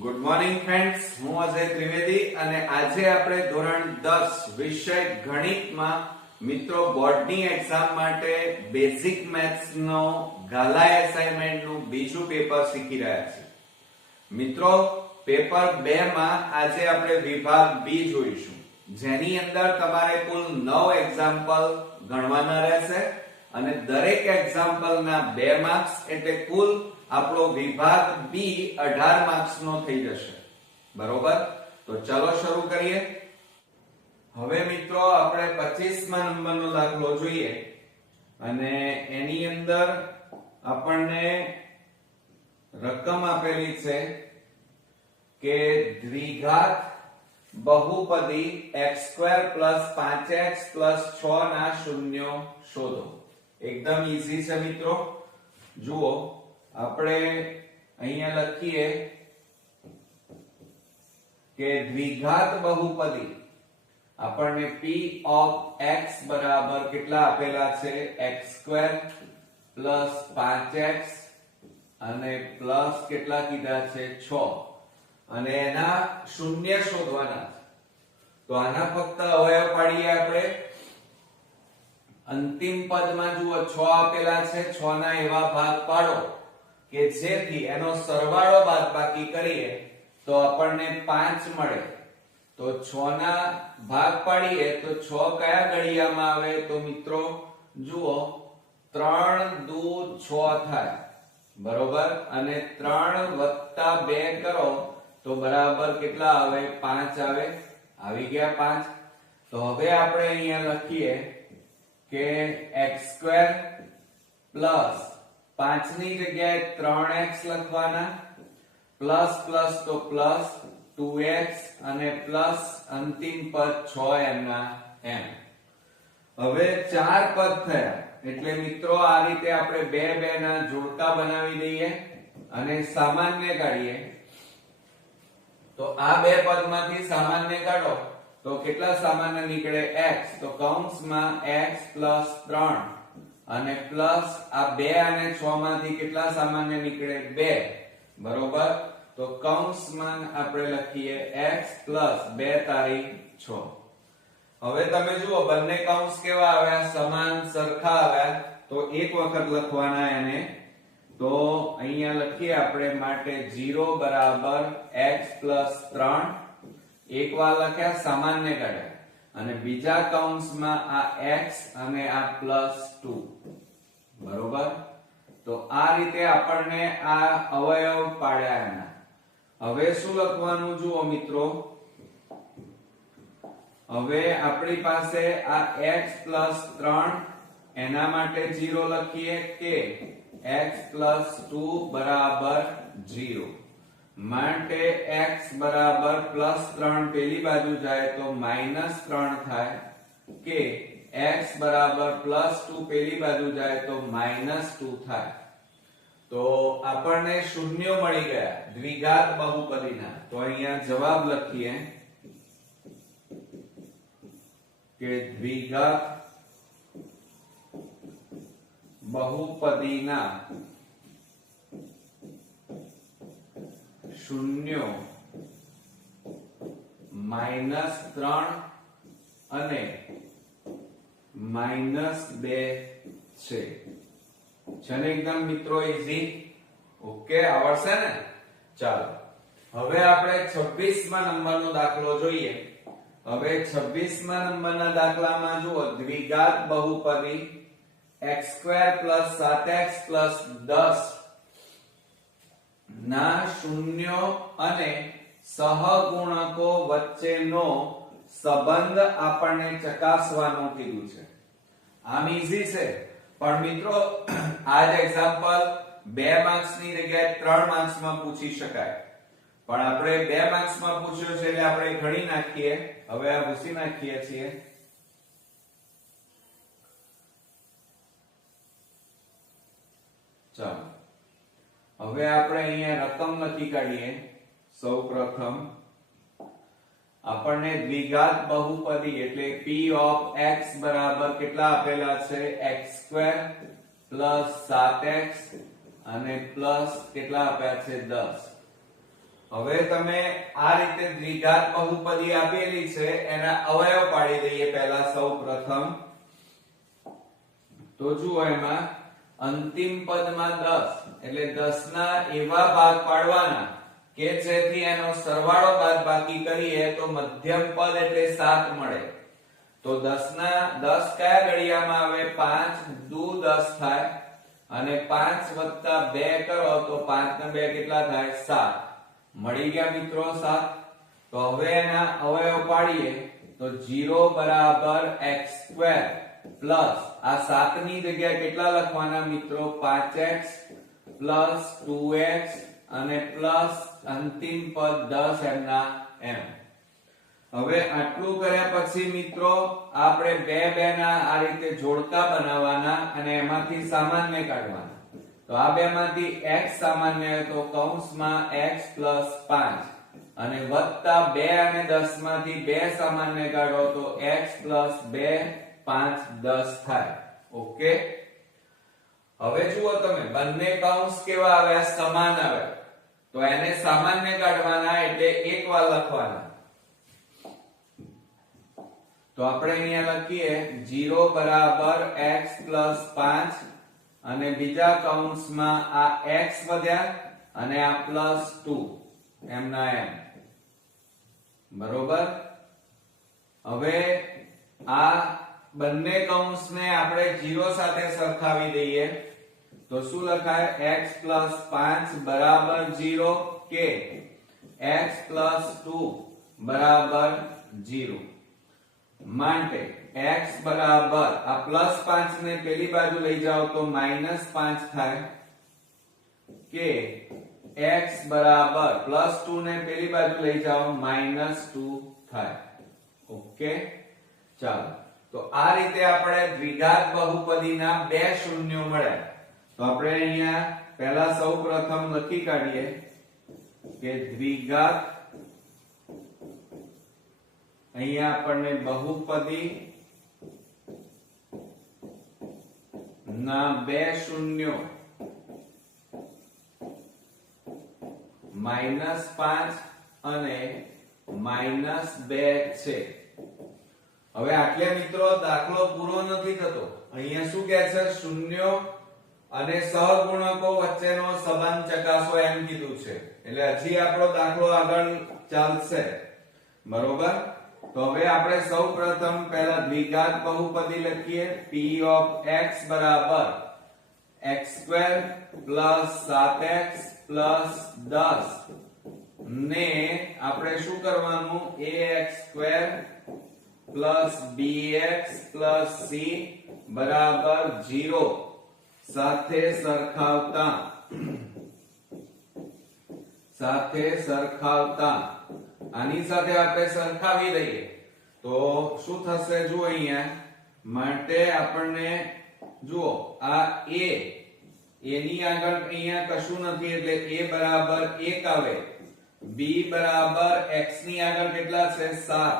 Good morning friends, હું અજય ત્રિવેદી અને આજે આપણે ધોરણ 10 વિષય ગણિતમાં મિત્રો બોર્ડની એક્ઝામ માટે બેઝિક મેથ્સ નો ગાલા એસાઇનમેન્ટ નું બીજું પેપર શીખી રહ્યા છીએ. મિત્રો પેપર 2 માં આજે આપણે વિભાગ બી જોઈશું, જેની અંદર તમારે કુલ 9 એક્ઝામ્પલ ગણવાના રહેશે અને દરેક એક્ઝામ્પલના 2 માર્ક્સ એટલે કુલ આપણો વિભાગ બી 18 માર્ક્સ નો થઈ જશે. બરોબર, તો ચલો શરૂ કરીએ. હવે મિત્રો આપણે 25મા નંબરનો દાખલો જોઈએ અને એની અંદર આપણને રકમ આપેલી છે કે દ્વિઘાત બહુપદી x² + 5x + 6 ના શૂન્યો શોધો. એકદમ ઈઝી છે મિત્રો. જુઓ, આપણે અહીંયા લખીએ કે દ્વિઘાત બહુપદી આપણને p of x બરાબર કેટલા આપેલા છે? x² + 5x અને પ્લસ કેટલા કીધા છે? 6 અને એના શૂન્ય શોધવાના છે. તો આના ફક્ત અવયવ પાડીએ આપણે. અંતિમ પદમાં જુઓ 6 આપેલા છે, 6 ના એવા ભાગ પાડો કે જેથી એનો સરવાળો બાદબાકી કરીએ તો આપણને 5 મળે. તો 6 ના ભાગ પાડીએ તો 6 કયા ઘડિયામાં આવે? તો મિત્રો જુઓ 3 દુ 6 થાય. બરોબર, અને 3 + 2 કરો તો બરાબર કેટલા આવે? 5 આવે. આવી ગયા 5. તો હવે આપણે અહીંયા લખીએ કે x² પ્લસ 5 ની જગ્યાએ 3x લખવાના, પ્લસ પ્લસ તો પ્લસ 2x અને પ્લસ અંતિમ પદ 6m ના m. હવે 4 પદ થયા એટલે મિત્રો આ રીતે આપણે 2 2 ના જોડકા બનાવી દઈએ અને સામાન્ય કાઢીએ. તો આ 2 પદમાંથી સામાન્ય કાઢો તો કેટલા સામાન્ય નીકળે? x. તો કૌંસમાં x + 3 અને પ્લસ આ 2 અને 6 માંથી કેટલા સામાન્ય નીકળે? 2. બરોબર, તો કૌંસમાં આપણે લખીએ x + 2 તારી 6. હવે તમે જુઓ બંને કૌંસ કેવા આવ્યા? સમાન, સરખા આવ્યા. તો એક વખત લખવાના એને. તો અહીંયા લખીએ આપણે માટે 0 બરાબર x + 3. એક વાર લખ્યા, સામાન્ય કાઢ્યા અને બીજા કૌંસમાં આ x અને આ +2. બરોબર, તો આ રીતે આપણને આ અવયવ પાડ્યા એના. હવે શું લખવાનું જુઓ મિત્રો. હવે આપણી પાસે આ x + 3 એના માટે 0 લખીએ કે x + 2 બરાબર 0 માટે x બરાબર +3 પેલી બાજુ જાય તો -3 થાય કે x બરાબર +2 પેલી બાજુ જાય તો -2 થાય. તો આપણને શૂન્યો મળી ગયા દ્વિઘાત બહુપદીના. તો અહીંયા જવાબ લખીએ કે દ્વિઘાત બહુપદીના શૂન્યો -3 અને -2 છે. છે ને એકદમ મિત્રો ઈઝી? ઓકે, આવડશે ને? ચાલો હવે આપણે 26મા નંબરનો દાખલો જોઈએ. હવે 26મા નંબરના દાખલામાં જુઓ દ્વિઘાત બહુપદી x² + 7x + 10 ના શૂન્યો અને સહગુણકો વચ્ચેનો સંબંધ આપણને ચકાસવાનું કીધું છે. આમ ઈઝી છે, પણ મિત્રો આ જ એક્ઝામ્પલ 2 માર્ક્સ ની જગ્યાએ 3 માર્ક્સ માં પૂછી શકાય. પણ આપણે 2 માર્ક્સ માં પૂછ્યો છે એટલે આપણે ગણી નાખીએ. હવે આ ભૂસી નાખીએ છીએ. ચાલો હવે આપણે અહીંયા રકમ લખી કાઢીએ. સૌપ્રથમ આપણને દ્વિઘાત બહુપદી એટલે p of x બરાબર કેટલા આપેલા છે? x² + 7x અને પ્લસ કેટલા આપ્યા છે? 10. હવે તમે આ રીતે દ્વિઘાત બહુપદી આપેલી છે એના અવયવ પાડી દઈએ પહેલા સૌ પ્રથમ. તો જુઓ એમાં અંતિમ પદમાં 10 એટલે 10 ના એવા ભાગ પાડવાના કે જેથી એનો સરવાળો બાદબાકી કરીએ તો મધ્યમ પદ એટલે 7 મળે. તો 10 ના 10 કયા ઘડિયામાં આવે? 5 દુ 10 થાય અને 5 વત્તા 2 કરો તો 5 ને 2 કેટલા થાય? 7. મળી ગયા મિત્રો 7. તો હવે એના અવયવ પાડીએ તો 0 બરાબર x² પ્લસ આ 7 ની જગ્યાએ કેટલા લખવાના મિત્રો? 5x પ્લસ 2x અને પ્લસ અંતિમ પદ 10 એમના એમ. હવે આટલું કર્યા પછી મિત્રો આપણે બે ના આ રીતે જોડકા બનાવવાના અને એમાંથી સામાન્ય કાઢવાના. તો આ બે માંથી x સામાન્ય તો કૌંસમાં x પ્લસ 5 અને વત્તા 2 અને 10 માંથી 2 સામાન્ય કાઢો તો x પ્લસ 2 5 10 થાય. ઓકે. હવે જુઓ તમે બંને કૌંસ કેવા આવ્યા? સમાન આવ્યા. તો એને સામાન્ય કાઢવાના એટલે એક વાર લખવાના. તો આપણે અહીંયા લખીએ 0 બરાબર x પ્લસ 5 અને બીજા કૌંસમાં આ x વધ્યા અને આ પ્લસ 2 એમના એમ. બરોબર. હવે આ બંને કૌંસને આપણે 0 સાથે સરખાવી દઈએ તો શું લખાય? x પ્લસ 5 બરાબર 0 કે x પ્લસ 2 બરાબર 0. માટે x બરાબર આ પ્લસ 5 ને પેલી બાજુ લઈ જાઓ તો માઈનસ 5 થાય કે x બરાબર પ્લસ 2 ને પેલી બાજુ લઈ જાઓ માઈનસ 2 થાય. ઓકે. ચાલો તો આ રીતે આપણે દ્વિઘાત બહુપદીના બે શૂન્યો મળ્યા. તો આપણે અહીંયા પહેલા સૌપ્રથમ લખી કાઢીએ કે દ્વિઘાત અહીંયા આપણને બહુપદી ના બે શૂન્યો -5 અને -2 છે. હવે આટલે મિત્રો દાખલો પૂરો નથી થતો. અહીંયા શું કહે છે? શૂન્યો અને સહગુણકો વચ્ચેનો સંબંધ ચકાસો એમ કીધું છે. એટલે હજી આપણો દાખલો આગળ ચાલશે. બરોબર. તો હવે આપણે સૌપ્રથમ પહેલા દ્વિઘાત બહુપદી લખીએ. p of x બરાબર x² પ્લસ 7x પ્લસ 10 ને આપણે શું કરવાનું? ax² plus bx plus c બરાબર 0 સાથે સરખાવતા આની સાથે આપણે સરખાવી દઈએ તો શું થશે? જુઓ અહીંયા માટે આપણને જુઓ આ a ની આગળ અહીંયા કશું નથી એટલે a બરાબર 1 આવે. b બરાબર x ની આગળ કેટલા છે? 7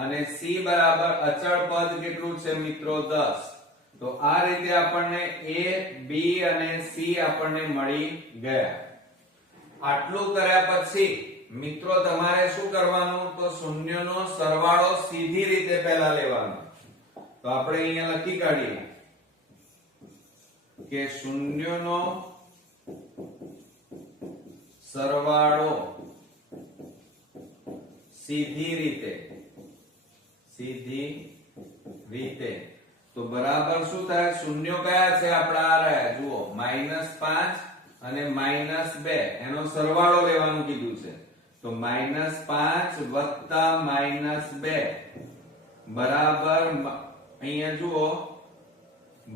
અને c બરાબર અચળ પદ કેટલું છે મિત્રો? 10. તો આ રીતે આપણને a b અને c આપણને મળી ગયા. આટલું કર્યા પછી મિત્રો તમારે શું કરવાનું? તો શૂન્યનો સરવાળો સીધી રીતે પહેલા લેવાનો. તો આપણે અહીંયા લખી કાઢીએ કે શૂન્યનો સરવાળો સીધી રીતે તો બરાબર શું થાય? શૂન્યો કયા છે આપડા? આ રહ્યા જુઓ -5 અને -2 એનો સરવાળો લેવાનું કીધું છે. તો -5 વત્તા -2 બરાબર અહીંયા જુઓ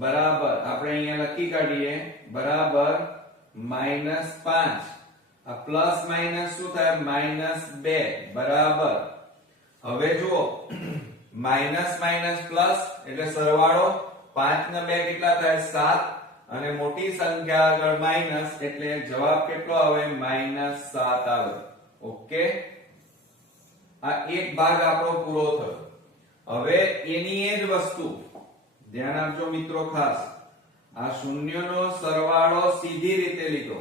બરાબર આપણે અહીંયા લખી કાઢીએ બરાબર -5 આ પ્લસ માઈનસ શું થાય? -2 બરાબર. હવે જુઓ માઈનસ માઈનસ પ્લસ એટલે સરવાળો 5 ને 2 કેટલા થાય? 7 અને મોટી સંખ્યા આગળ માઈનસ એટલે જવાબ કેટલો આવે? -7 આવે. ઓકે. આ એક ભાગ આપણો પૂરો થયો. હવે એની એ જ વસ્તુ ધ્યાન આપજો મિત્રો ખાસ. આ શૂન્યનો સરવાળો સીધી રીતે લીધો.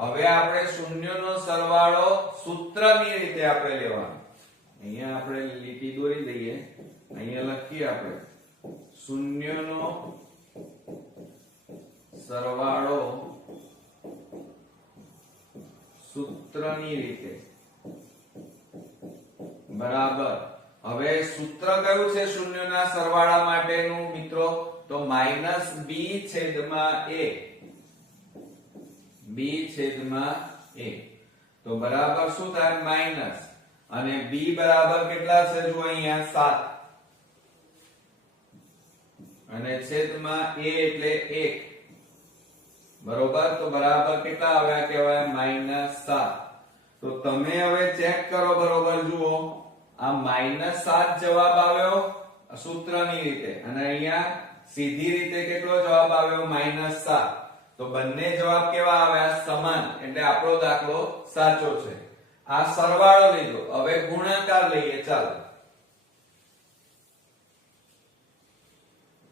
હવે આપણે શૂન્યનો સરવાળો સૂત્રની રીતે આપણે લેવાનો. અહીંયા આપણે લીટી દોરી દઈએ, અહીંયા લખીએ આપણે શૂન્યનો સરવાળો સૂત્રની રીતે બરાબર. હવે સૂત્ર કયું છે શૂન્યના સરવાળા માટેનું મિત્રો? તો -b છેદમાં a. b છેદમાં a. તો બરાબર શું થાય? માઈનસ. અને b બરાબર કેટલા છે? જો અહીંયા 7 અને છેદમાં a એટલે 1. બરોબર. તો બરાબર કેટલા આવ્યા કહેવાય? -7. તો તમે હવે ચેક કરો, બરોબર જુઓ, આ -7 જવાબ આવ્યો સૂત્રની રીતે, અને અહીંયા સીધી રીતે કેટલો જવાબ આવ્યો? -7. તો બંને જવાબ કેવા આવ્યા? સમાન. એટલે આપણો દાખલો સાચો છે. આ સરવાળો લીધો. હવે ગુણાકાર લઈએ. ચાલો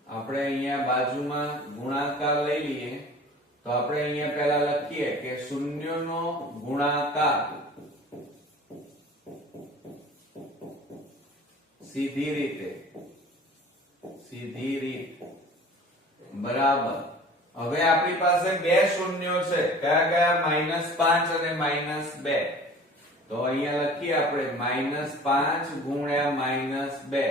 આપણે અહીંયા બાજુમાં ગુણાકાર લઈ લઈએ. તો આપણે અહીંયા પહેલા લખીએ કે શૂન્યનો ગુણાકાર સીધી રીત બરાબર. હવે આપણી પાસે બે શૂન્યો છે. કયા કયા? -5 અને -2. તો અહીંયા લખીએ આપણે -5 ગુણ્યા -2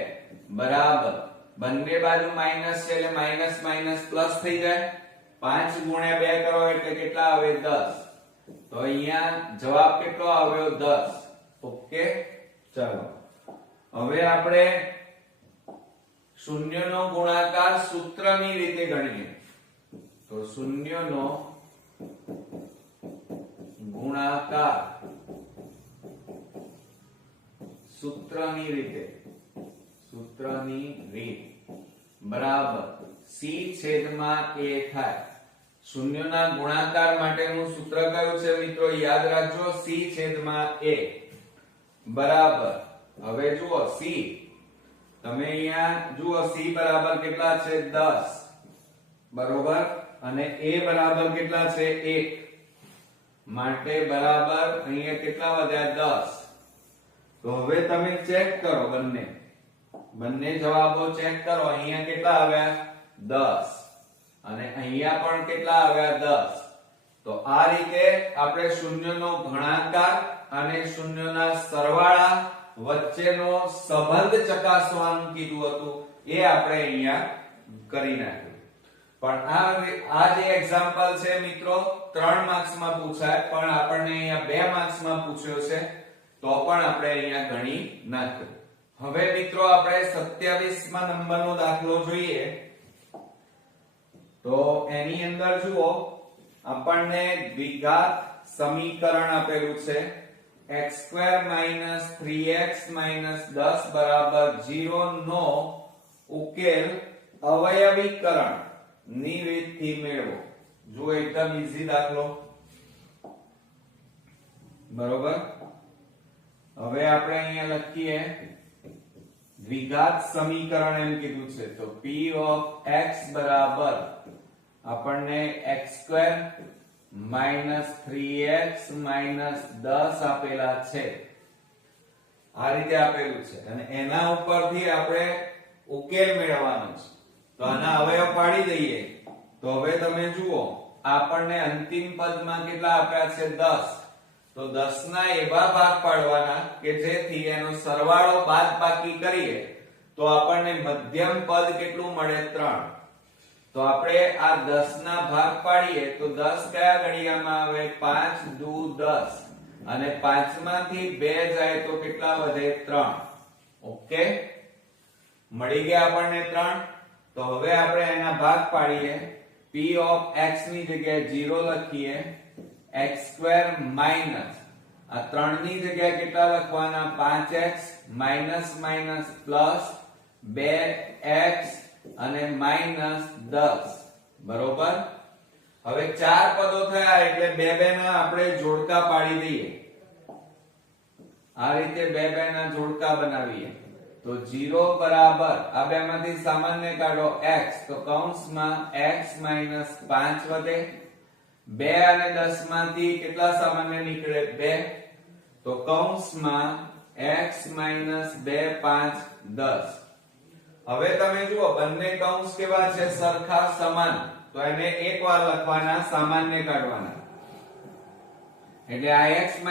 બરાબર. બંને બાજુ માઈનસ છે એટલે માઈનસ માઈનસ પ્લસ થઈ જાય. 5 ગુણ્યા 2 કરો એટલે કેટલા આવે? 10. તો અહીંયા જવાબ કેટલો આવ્યો? 10. ઓકે. ચાલો હવે આપણે શૂન્યનો ગુણાકાર સૂત્રની રીતે ગણીએ. તો શૂન્યનો ગુણાકાર સૂત્રની રીત બરાબર c છેદમાં a થાય. શૂન્યના ગુણાકાર માટેનું સૂત્ર કયું છે મિત્રો? યાદ રાખજો, c છેદમાં a બરાબર. હવે જુઓ c, તમે અહીંયા જુઓ c બરાબર કેટલા છે? 10 બરોબર. અને a બરાબર કેટલા છે? 1. માટે બરાબર અહીંયા કેટલા વધ્યા? 10. તો હવે તમે ચેક કરો, બંને જવાબો ચેક કરો. અહીંયા કેટલા આવ્યા? 10. અને અહીંયા પણ કેટલા આવ્યા? 10. તો આ રીતે આપણે શૂન્યનો ગુણાકાર અને શૂન્યના સરવાળા વચ્ચેનો સંબંધ ચકાસવાનું કીધું હતું, એ આપણે અહીંયા કરી નાખ્યું. પણ આ જે એક્ઝામ્પલ છે મિત્રો 3 માર્ક્સમાં પૂછાય, પણ આપણને અહીંયા 2 માર્ક્સમાં પૂછ્યો છે, તો પણ આપણે અહીંયા ગણી નાખ્યું. હવે મિત્રો આપણે 27મા નંબરનો દાખલો જોઈએ. તો એની અંદર જુઓ, આપણને દ્વિઘાત સમીકરણ આપેલું છે x² - 3x - 10 = 0 નો ઉકેલ અવયવીકરણ ની રીતથી મેળવો. જો એકદમ ઈઝી દાખલો, બરોબર. હવે આપણે અહીંયા લખીએ દ્વિઘાત સમીકરણ એમ કીધું છે, તો p of x બરાબર આપણને x² - 3x - 10 આપેલા છે. આ રીતે આપેલું છે અને એના ઉપરથી આપણે ઉકેલ મેળવવાનો છે. તો આના અવયવ પાડી દઈએ. તો હવે તમે જુઓ, આપણને અંતિમ પદમાં કેટલા આપ્યા છે? 10. તો 10 ના એવા ભાગ પાડવાના કે જેથી એનો સરવાળો બાદબાકી કરીએ તો આપણને મધ્યમ પદ કેટલું મળે? 3. તો આપણે આ 10 ના ભાગ પાડીએ તો 10 કયા ઘડિયામાં આવે? 5 દુ 10. અને 5 માંથી 2 જાય તો કેટલા વધે? 3. ઓકે, મળી ગયા આપણને 3. તો હવે આપણે એના ભાગ પાડીએ. p of x ની જગ્યાએ 0 લખીએ, x² માઈનસ આ 3 ની જગ્યાએ કેટલા લખવાના? 5x minus minus plus 2x અને માઈનસ 10 બરોબર. હવે 4 પદો થયા એટલે 2 ના આપણે જોડકા પાડી દઈએ. આ રીતે 2 ના જોડકા બનાવીએ. તો 0 બરાબર આ બેમાંથી સામાન્ય કાઢો x, તો કૌંસમાં x - 5 વધે 2 અને 10 માંથી કેટલા સામાન્ય નીકળે 2 તો કૌંસમાં x - 2 5 10 હવે તમે જુઓ બંને કૌંસ કેવા છે સરખા સમાન તો એને એકવાર લખવાના સામાન્ય કાઢવાના એટલે આ x -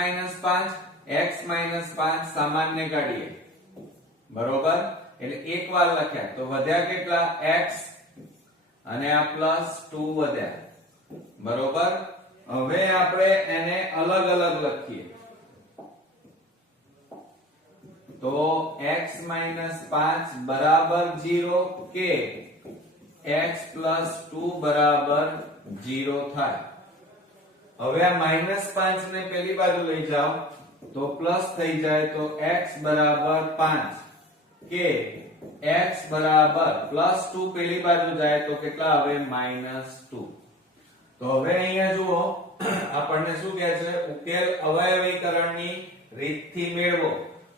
5 સામાન્ય કાઢીએ બરોબર એટલે એકવાર લખ્યા તો વધ્યા કેટલા x અને આ +2 વધ્યા બરોબર હવે આપણે એને અલગ અલગ લખીએ તો x - 5 બરાબર 0 કે x + 2 બરાબર 0 થાય હવે આ -5 ને પેલી બાજુ લઈ જાઓ તો પ્લસ થઈ જાય તો x બરાબર 5 કે x બરાબર +2 પેલી બાજુ જાય તો કેટલા આવે -2 તો હવે અહીંયા જુઓ આપણને શું કહે છે ઉકેલ અવયવીકરણની રીતથી મેળવો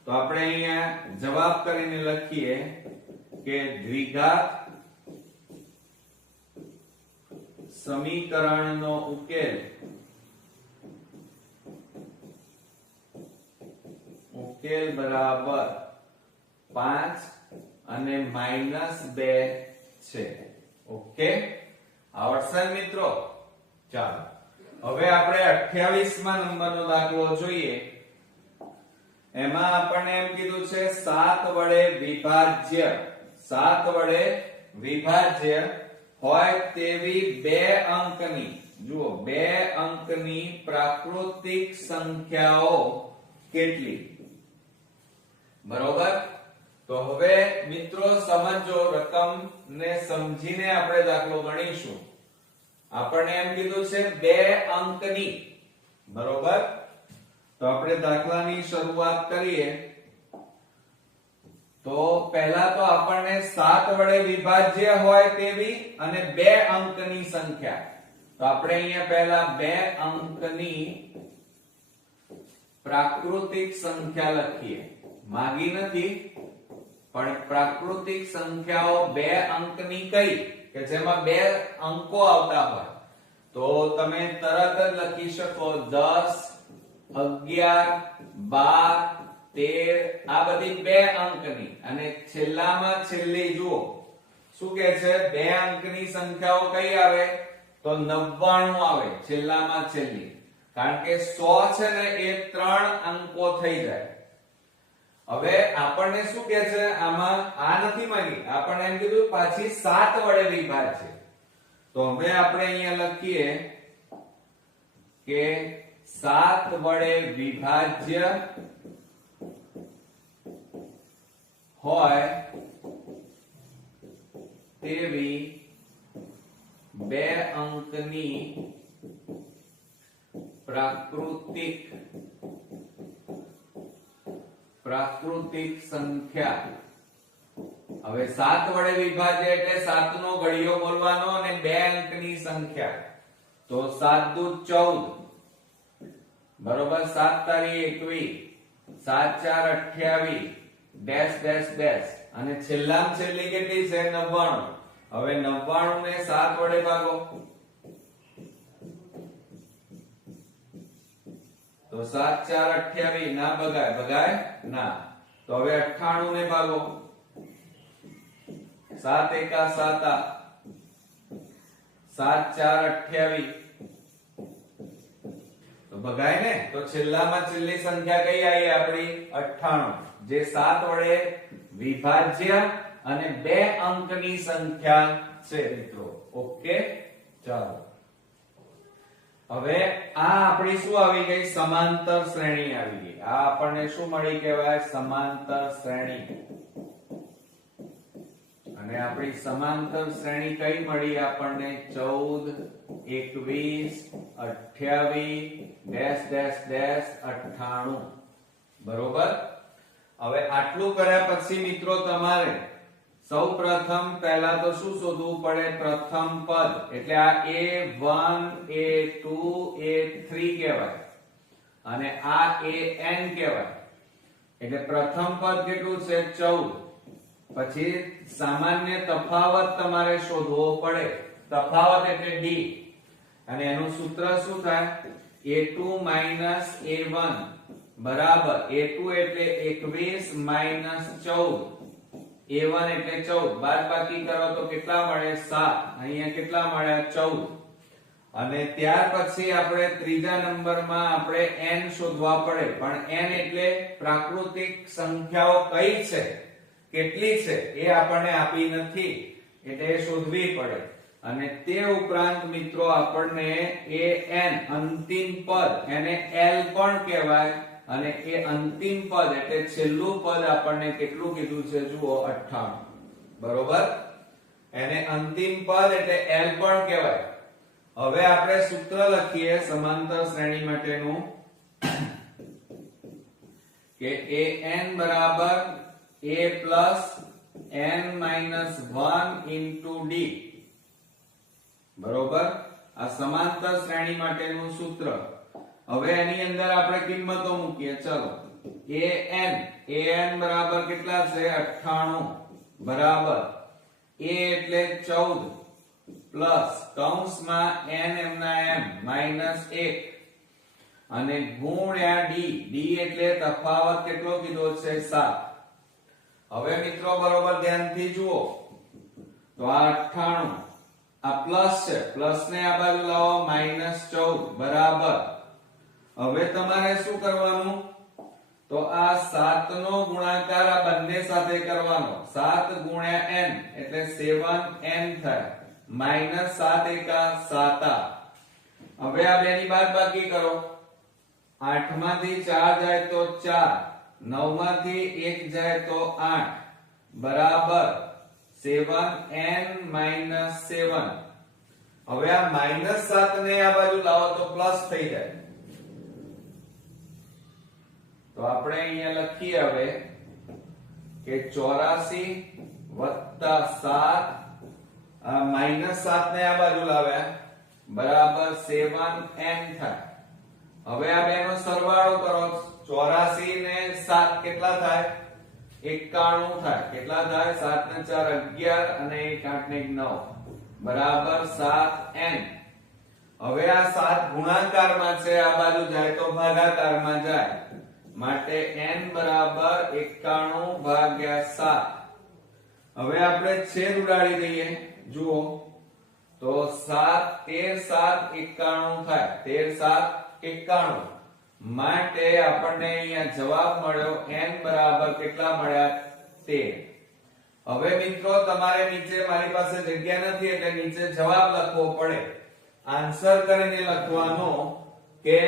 તો આપણે અહીંયા જવાબ કરીને લખીએ કે દ્વિઘાત સમીકરણનો ઉકેલ બરાબર 5 અને -2 છે ઓકે આવડશે મિત્રો ચાલો હવે આપણે 28મા નંબરનો દાખલો જોઈએ એમાં આપણને એમ કીધું છે 7 વડે વિભાજ્ય હોય તેવી 2 અંકની જુઓ 2 અંકની પ્રાકૃતિક સંખ્યાઓ કેટલી બરોબર તો હવે મિત્રો સમજો રકમ ને સમજીને આપણે દાખલો ગણીશું આપણને એમ કીધું છે 2 અંકની બરોબર તો આપણે દાખલાની શરૂઆત કરીએ તો પહેલા તો આપણને 7 વડે વિભાજ્ય હોય તેવી અને 2 અંકની સંખ્યા તો આપણે અહીંયા પહેલા 2 અંકની પ્રાકૃતિક સંખ્યા લખીએ માગી નથી પણ પ્રાકૃતિક સંખ્યાઓ 2 અંકની કઈ કે જેમાં 2 અંકો આવતા હોય તો તમે તરત જ લખી શકો 10 11 12 13 આ બધી 2 અંકની અને છેલ્લામાં છેલ્લી જુઓ શું કહે છે 2 અંકની સંખ્યાઓ કઈ આવે તો 99 આવે છેલ્લામાં છેલ્લી કારણ કે 100 છે ને એ 3 અંકો થઈ જાય હવે આપણને શું કહે છે આમાં આ નથી માંગી આપણને એમ કીધું પાછી 7 વડે વિભાજ્ય તો હવે આપણે અહીંયા લખીએ કે 7 વડે વિભાજ્ય હોય તેવી 2 અંકની પ્રાકૃતિક સંખ્યા હવે 7 વડે વિભાજ્ય એટલે 7 નો ઘડિયો બોલવાનો અને 2 અંકની સંખ્યા તો 7 દુ 14 બરોબર 7 તારી 21 7 4 28 ડેશ ડેશ ડેશ અને છેલ્લામાં છેલ્લી કેટલી છે 99 હવે 99 ને 7 વડે ભાગો તો 7 4 28 ના ભગાય ના તો હવે 98 ને ભાગો 7 1 7 7 4 28 તો ભગાય ને તો છેલ્લામાં છેલ્લી સંખ્યા કઈ આવી આપણી 98 જે 7 વડે વિભાજ્ય અને 2 અંકની સંખ્યા છે મિત્રો ઓકે ચાલો હવે આ આપણી શું આવી ગઈ સમાંતર શ્રેણી આવી ગઈ આ આપણને શું મળી કહેવાય સમાંતર શ્રેણી અને આપણી સમાંતર શ્રેણી કઈ મળી આપણને 14 21 28 ડેશ ડેશ ડેશ 98 બરોબર હવે આટલું કર્યા પછી મિત્રો તમારે સૌપ્રથમ પહેલા તો શું શોધવું પડે પ્રથમ પદ એટલે આ a1 a2 a3 કહેવાય અને આ an કહેવાય એટલે પ્રથમ પદ કેટલું છે 14 પછી સામાન્ય તફાવત તમારે શોધવો પડે તફાવત એટલે d અને એનું સૂત્ર શું થાય? a2 a1 બરાબર a2 એટલે 21 14 a1 એટલે 14 બાદબાકી કરો તો કેટલા મળે? 7. અહીંયા કેટલા મળ્યા? 14. અને ત્યાર પછી આપણે ત્રીજા નંબરમાં આપણે n શોધવા પડે, પણ n એટલે પ્રાકૃતિક સંખ્યાઓ કઈ છે, કેટલી છે એ આપણને આપી નથી, એટલે એ શોધવી પડે. અને તે ઉપરાંત મિત્રો આપણને an અંતિમ પદ, એને l પણ કહેવાય, અને એ અંતિમ પદ એટલે છેલ્લું પદ આપણને કેટલું કીધું છે? જુઓ 98. બરોબર, એને અંતિમ પદ એટલે l પણ કહેવાય. હવે આપણે સૂત્ર લખીએ સમાંતર શ્રેણી માટેનું કે an બરાબર a plus n minus 1 into d. બરોબર, આ સમાંતર શ્રેણી માટેનું સૂત્ર. હવે એની અંદર આપણે કિંમતો મૂકીએ. ચલો, an બરાબર કેટલા છે? 98 બરાબર a એટલે 14 પ્લસ કૌંસમાં n એમના m માઈનસ 1 અને ગુણ્યા d એટલે તફાવત કેટલો કીધો છે? 7. હવે મિત્રો બરોબર ધ્યાનથી જુઓ તો આ 98 આ પ્લસ છે, પ્લસ ને આ બાજુ લાવો -14 બરાબર. હવે તમારે શું કરવાનું? તો આ 7 નો ગુણાકાર આ બંને સાથે કરવાનો. 7 ગુણ્યા n એટલે 7n થાય, -7 એકા 7. હવે આ બેની બાદબાકી કરો. 8 માંથી 4 જાય તો 4, 9 માંથી 1 જાય તો 8 બરાબર 7n - 7. હવે આ -7 ને આ બાજુ લાવો તો પ્લસ થઈ જાય. તો આપણે અહીંયા લખીએ હવે કે 84 + 7 -7 ને આ બાજુ લાવ્યા બરાબર 7n થાય. હવે આ બેનો સરવાળો કરો. 84 ને 7 કેટલા થાય? 91 થાય. કેટલા થાય? 7 ને 4 11 અને 1 8 ને 9 બરાબર 7n. હવે આ 7 ગુણાકારમાં છે, આ બાજુ જાય તો ભાગાકારમાં જાય, માટે n બરાબર 91/7. હવે આપણે છેદ ઉડાડી દઈએ. જુઓ તો 7 13 7 91 થાય. 13 7 91 માટે આપણને અહીંયા જવાબ મળ્યો n બરાબર કેટલા મળ્યા? 13. હવે મિત્રો તમારે નીચે, મારી પાસે જગ્યા નથી એટલે નીચે જવાબ લખવો પડે. આન્સર કરીને લખવાનો કે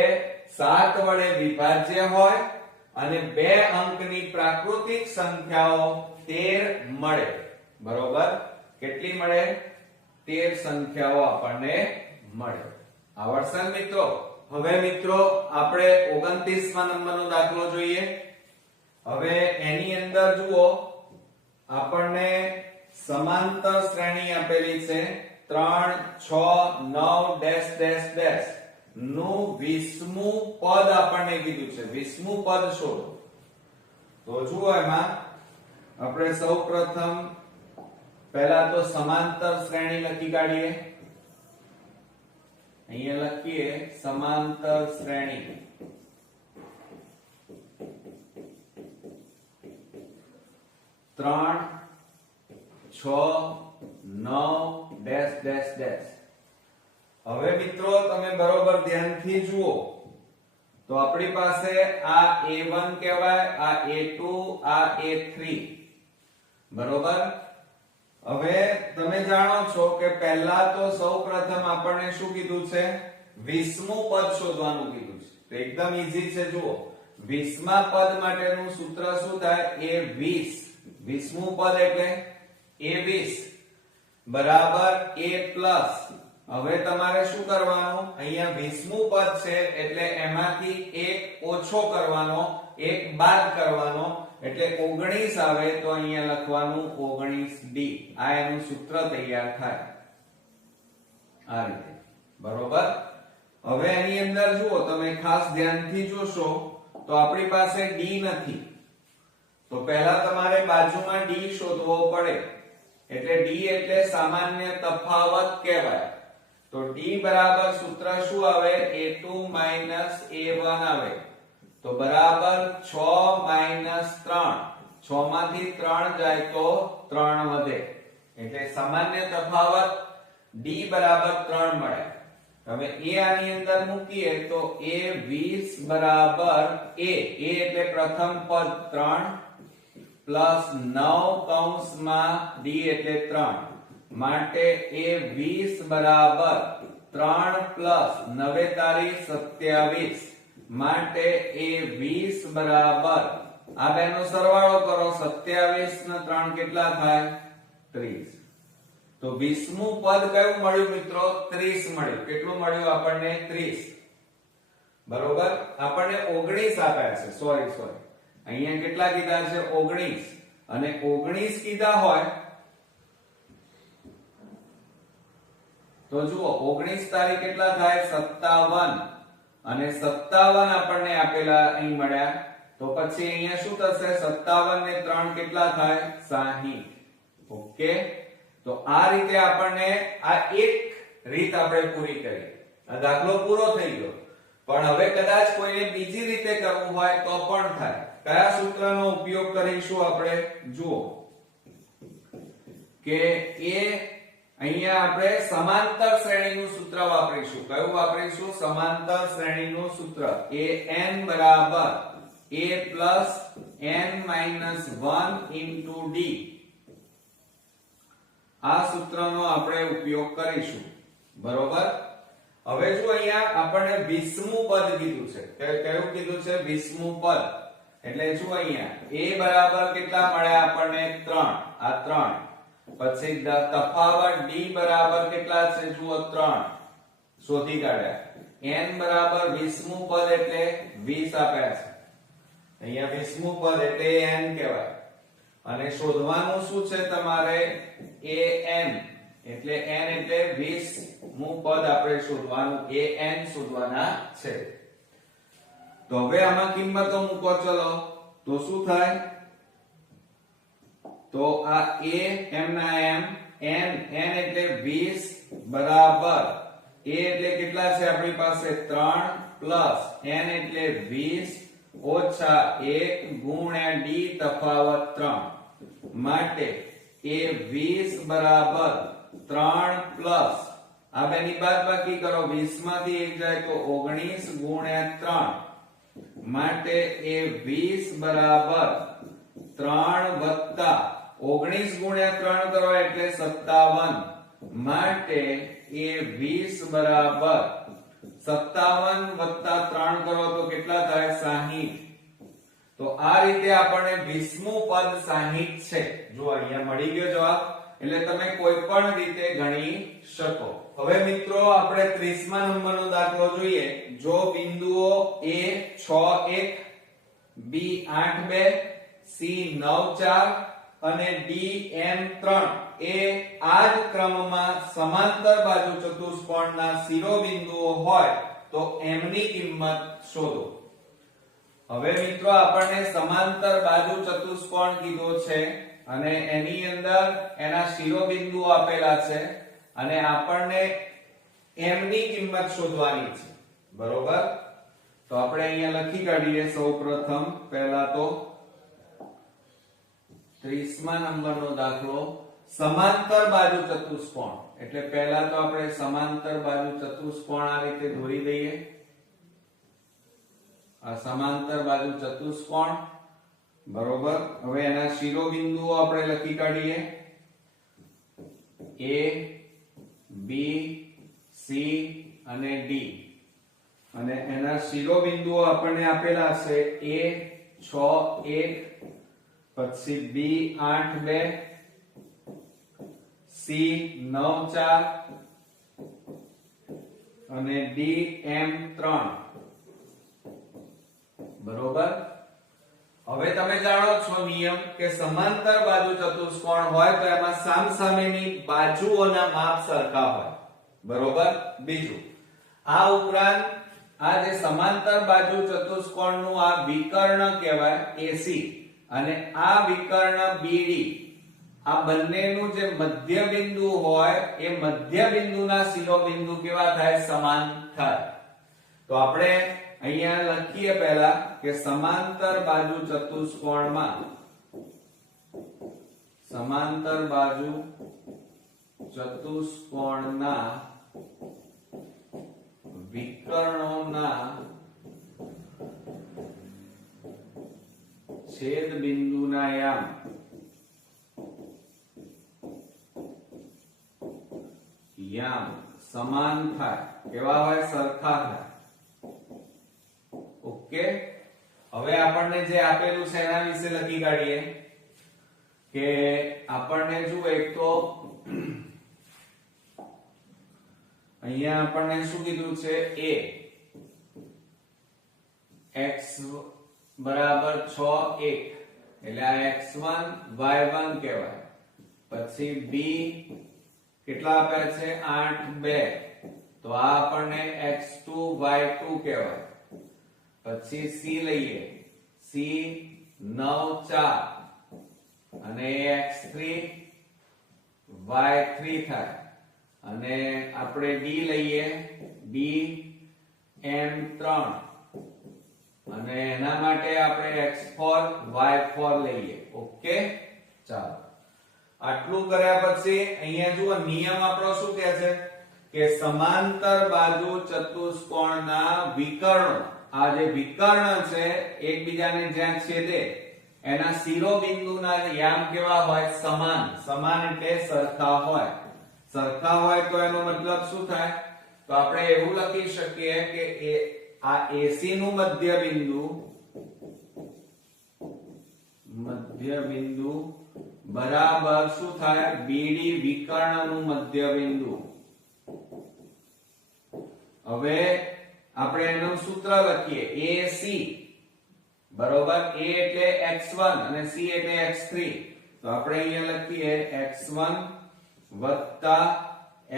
7 વડે વિભાજ્ય હોય અને 2 અંકની પ્રાકૃતિક સંખ્યાઓ 13 મળે. બરોબર, કેટલી મળે? 13 સંખ્યાઓ આપણને મળે. આવડશે મિત્રો? હવે મિત્રો આપણે 29મા નંબરનો દાખલો જોઈએ. હવે એની અંદર જુઓ આપણને સમાંતર શ્રેણી આપેલી છે 3 6 9 ડેશ ડેશ ડેશ નું 20મું પદ આપણને કીધું છે. 20મું પદ શોધો. તો જુઓ એમાં આપણે સૌપ્રથમ પહેલા તો સમાંતર શ્રેણી લખી કાઢીએ. અહીંયા લખીએ સમાંતર શ્રેણી. ત્રણ 6 9 ડેશ ડેશ ડેશ. હવે મિત્રો તમે બરોબર ધ્યાનથી જુઓ તો આપણી પાસે આ a1 કહેવાય, આ a2, આ a3. બરોબર. હવે તમે જાણો છો કે પહેલા તો સૌપ્રથમ આપણને શું કીધું છે? 20મું પદ શોધવાનું કીધું છે. તો એકદમ ઈઝી છે. જુઓ 20મા પદ માટેનું સૂત્ર શું થાય? a20. 20મું પદ એટલે a20 બરાબર a પ્લસ. હવે તમારે શું કરવાનું? અહીંયા 20મું પદ છે એટલે એમાંથી એક ઓછો કરવાનો, એક બાદ કરવાનો, એટલે 19 આવે તો અહીંયા લખવાનું 19d. આ એનું સૂત્ર તૈયાર થાય આ રીતે. બરોબર. હવે એની અંદર જુઓ તમે ખાસ ધ્યાનથી જોશો તો આપણી પાસે d નથી. તો પહેલા તમારે બાજુમાં d શોધવો પડે. એટલે d એટલે સામાન્ય તફાવત કહેવાય. તો d બરાબર સૂત્ર શું આવે a2 a1 આવે તો બરાબર 6 3 6 માંથી 3 જાય તો 3 વધે એટલે સામાન્ય તફાવત d બરાબર 3 મળે હવે a આની અંદર મૂકીએ તો a 20 બરાબર a એટલે પ્રથમ પદ 3 પ્લસ 9 કૌંસમાં d એટલે 3 માટે a 20 બરાબર 3 પ્લસ 9 તારી 27 માટે a 20 બરાબર આ બેનો સરવાળો કરો 27 ને 3 કેટલા થાય 30 તો 20મું પદ કયું મળ્યું મિત્રો 30 મળ્યું કેટલું મળ્યું આપણને 30 બરોબર આપણને 19 આપ્યા છે સોરી અહીંયા કેટલા કીધા છે 19 અને 19 કીધા હોય તો જુઓ 19 તારીખ કેટલા થાય 57 અને 57 આપણને આપેલા અહીં મળ્યા તો પછી અહીંયા શું થશે 57 ને 3 કેટલા થાય 60 ઓકે તો આ રીતે આપણને આ એક રીત આપણે પૂરી કરી આ દાખલો પૂરો થઈ ગયો પણ હવે કદાચ કોઈને બીજી રીતે કરવું હોય તો પણ થાય કયા સૂત્રનો ઉપયોગ કરીશું આપણે જુઓ કે એ અહીંયા આપણે સમાંતર શ્રેણીનું સૂત્ર વાપરીશું કયું વાપરીશું સમાંતર શ્રેણીનું સૂત્ર an બરાબર a plus n minus 1 into d આ સૂત્રનો આપણે ઉપયોગ કરીશું બરોબર હવે જો અહીંયા આપણને 20મું પદ કીધું છે કયું કીધું છે 20મું પદ એટલે જો અહીંયા a બરાબર કેટલા મળ્યા આપણને 3 આ 3 પછી તફાવત d બરાબર કેટલા છે જુઓ 3 શોધી કાઢ્યા n બરાબર 20મું પદ એટલે 20 આપ્યા છે અહીંયા 20મું પદ એટલે n કહેવાય અને શોધવાનું શું છે તમારે an એટલે n એટલે 20મું પદ આપણે શોધવાનું an શોધવાના છે તો હવે આમાં કિંમતો મૂકો ચલો તો શું થાય તો આ a m ના m n એટલે 20 બરાબર a એટલે કેટલા છે આપણી પાસે 3 પ્લસ n એટલે 20 ઓછા 1 ગુણ્યા d તફાવત 3 માટે a 20 બરાબર 3 પ્લસ આ બેની બાદબાકી કરો 20 માંથી 1 જાય તો 19 ગુણ્યા 3 માટે a 20 બરાબર 3 વત્તા 19 ગુણ્યા 3 કરો એટલે 57 માટે a 20 બરાબર 57 વત્તા 3 કરો તો કેટલા થાય 60 તો આ રીતે આપણને 20મું પદ 60 છે જો અહીંયા મળી ગયો જવાબ એટલે તમે કોઈ પણ રીતે ગણી શકો હવે મિત્રો આપણે 30મા નંબરનો દાખલો જોઈએ જો બિંદુઓ a 6 1 b 8 2 c 9 4 અને d m 3 એ આ જ ક્રમમાં સમાંતર બાજુ ચતુષ્કોણના શિરોબિંદુઓ હોય તો m ની કિંમત શોધો હવે મિત્રો આપણને સમાંતર બાજુ ચતુષ્કોણ કીધો છે અને એની અંદર એના શિરોબિંદુઓ આપેલા છે અને આપણને m ની કિંમત શોધવાની છે બરોબર તો આપણે અહીંયા લખી કાઢીએ સૌપ્રથમ પહેલા તો 30મા નંબરનો દાખલો સમાંતર બાજુ ચતુષ્કોણ એટલે પહેલા તો આપણે સમાંતર બાજુ ચતુષ્કોણ આ રીતે દોરી દઈએ આ સમાંતર બાજુ ચતુષ્કોણ બરોબર હવે એના શિરોબિંદુઓ આપણે લખી કાઢીએ a b c અને d અને એના શિરોબિંદુઓ આપણને આપેલા છે a 6 1 પછી b 8 2 c 9 4 અને d m 3 બરોબર હવે તમે જાણો છો નિયમ કે સમાંતર બાજુ ચતુષ્કોણ હોય તો એમાં સામસામેની બાજુઓના માપ સરખા હોય બરોબર બીજું આ ઉપરાંત આ જે સમાંતર બાજુ ચતુષ્કોણનું આ વિકર્ણ કહેવાય AC અને આ વિકર્ણ BD આ બંનેનું જે મધ્ય બિંદુ હોય એ મધ્ય બિંદુના શિરોબિંદુ કેવા થાય? સમાન થાય. તો આપણે અહીંયા લખીએ પહેલા કે સમાંતર બાજુ ચતુષ્કોણમાં સમાંતર બાજુ ચતુષ્કોણના વિકર્ણોના છેદ બિંદુના યામ સમાન થાય. કેવા હોય? સરખા થાય. ઓકે. હવે આપણને જે આપેલું છે એના વિશે લખી કાઢીએ કે આપણને જુઓ એક તો અહીંયા આપણને શું કીધું છે? a x બરાબર 6 1 એટલે આ x1 y1 કહેવાય. પછી b કેટલા આપ્યા છે? 8 2 તો આ આપણને x2 y2 કહેવાય. પછી c લઈએ, c 9 4 અને x3 y3 થાય. અને આપણે d લઈએ, b m3 અને એના માટે આપણે x4 y4 લઈએ. ઓકે, ચાલો. આટલું કર્યા પછી અહીંયા જુઓ નિયમ આપણો શું કહે છે કે સમાંતર બાજુ ચતુષ્કોણના વિકર્ણો, આ જે વિકર્ણ છે એકબીજાને જ્યાં છેદે એના શિરોબિંદુના યામ કેવા હોય? સમાન. સમાન એટલે સરખા હોય. સરખા હોય તો એનો મતલબ શું થાય? તો આપણે એવું લખી શકીએ કે આ AC નું મધ્ય બિંદુ બરાબર શું થાય? BD વિકર્ણનું મધ્ય બિંદુ. હવે આપણે એનું સૂત્ર લખીએ, AC બરોબર, A એટલે x1 અને C એટલે x3. તો આપણે અહીંયા લખીએ x1 વત્તા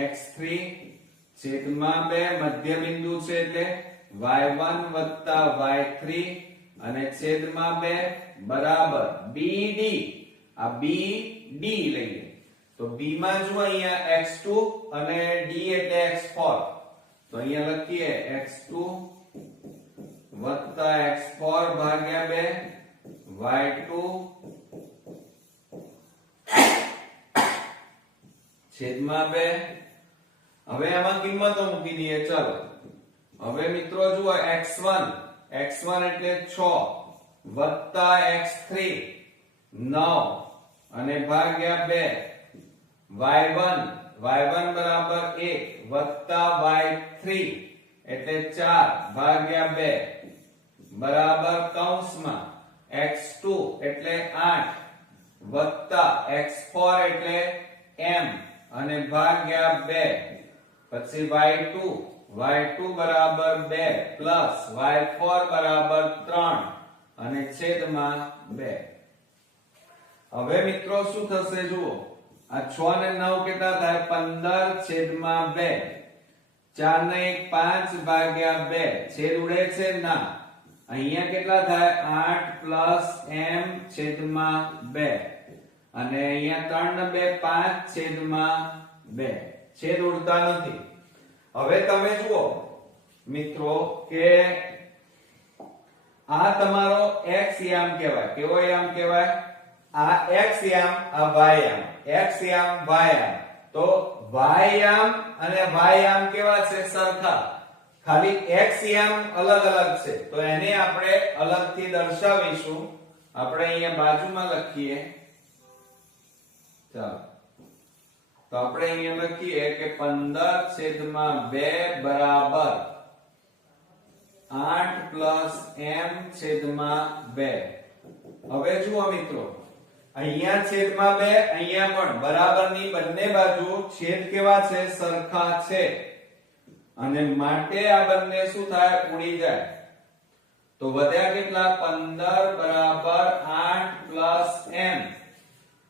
x3 છેદમાં 2 મધ્ય બિંદુ છે એટલે y1 વત્તા y3 અને છેદમાં 2 બરાબર BD. આ BD લઈએ તો B માં જો અહીંયા x2 અને D એટલે x4. તો અહીંયા લખીએ x2 વત્તા x4 ભાગ્યા 2 y2 છેદમાં 2. હવે આમાં કિંમતો મૂકી દઈએ. ચાલો હવે મિત્રો જુઓ x1 એટલે 6 વત્તા x3 9 અને ભાગ્યા 2 y1 બરાબર 1 વત્તા y3 એટલે 4 ભાગ્યા 2 બરાબર કૌંસમાં x2 એટલે 8 વત્તા x4 એટલે m અને ભાગ્યા 2 પછી y2 બરાબર 2 પ્લસ y4 બરાબર 3 અને છેદમાં 2. હવે મિત્રો શું થશે જુઓ, આ 6 ને 9 કેટલા થાય? 15 છેદમાં 2. 4 ને 1 5 ભાગ્યા 2 છેદ ઉડે છે? ના. અહીંયા કેટલા થાય? 8 પ્લસ m છેદમાં 2 અને અહીંયા 3 ને 2 5 છેદમાં 2. છેદ ઉડતા નથી. હવે તમે જુઓ મિત્રો કે આ તમારો x યામ કહેવાય. કેવો યામ કહેવાય? આ x યામ, આ y યામ. x યામ, y યામ. તો y યામ અને y યામ કેવા છે? સરખા. ખાલી x યામ અલગ અલગ છે તો એને આપણે અલગથી દર્શાવીશું. આપણે અહીંયા બાજુમાં લખીએ. ચાલો તો આપણે અહીંયા લખીએ કે 15 છેદમાં 2 બરાબર 8 પ્લસ m છેદમાં 2. હવે જુઓ મિત્રો, અહીંયા છેદમાં 2, અહીંયા પણ બરાબરની બંને બાજુ છેદ કેવા છે? સરખા છે. અને માટે આ બંને શું થાય? ઉડી જાય. તો વધ્યા કેટલા? 15 બરાબર 8 પ્લસ m.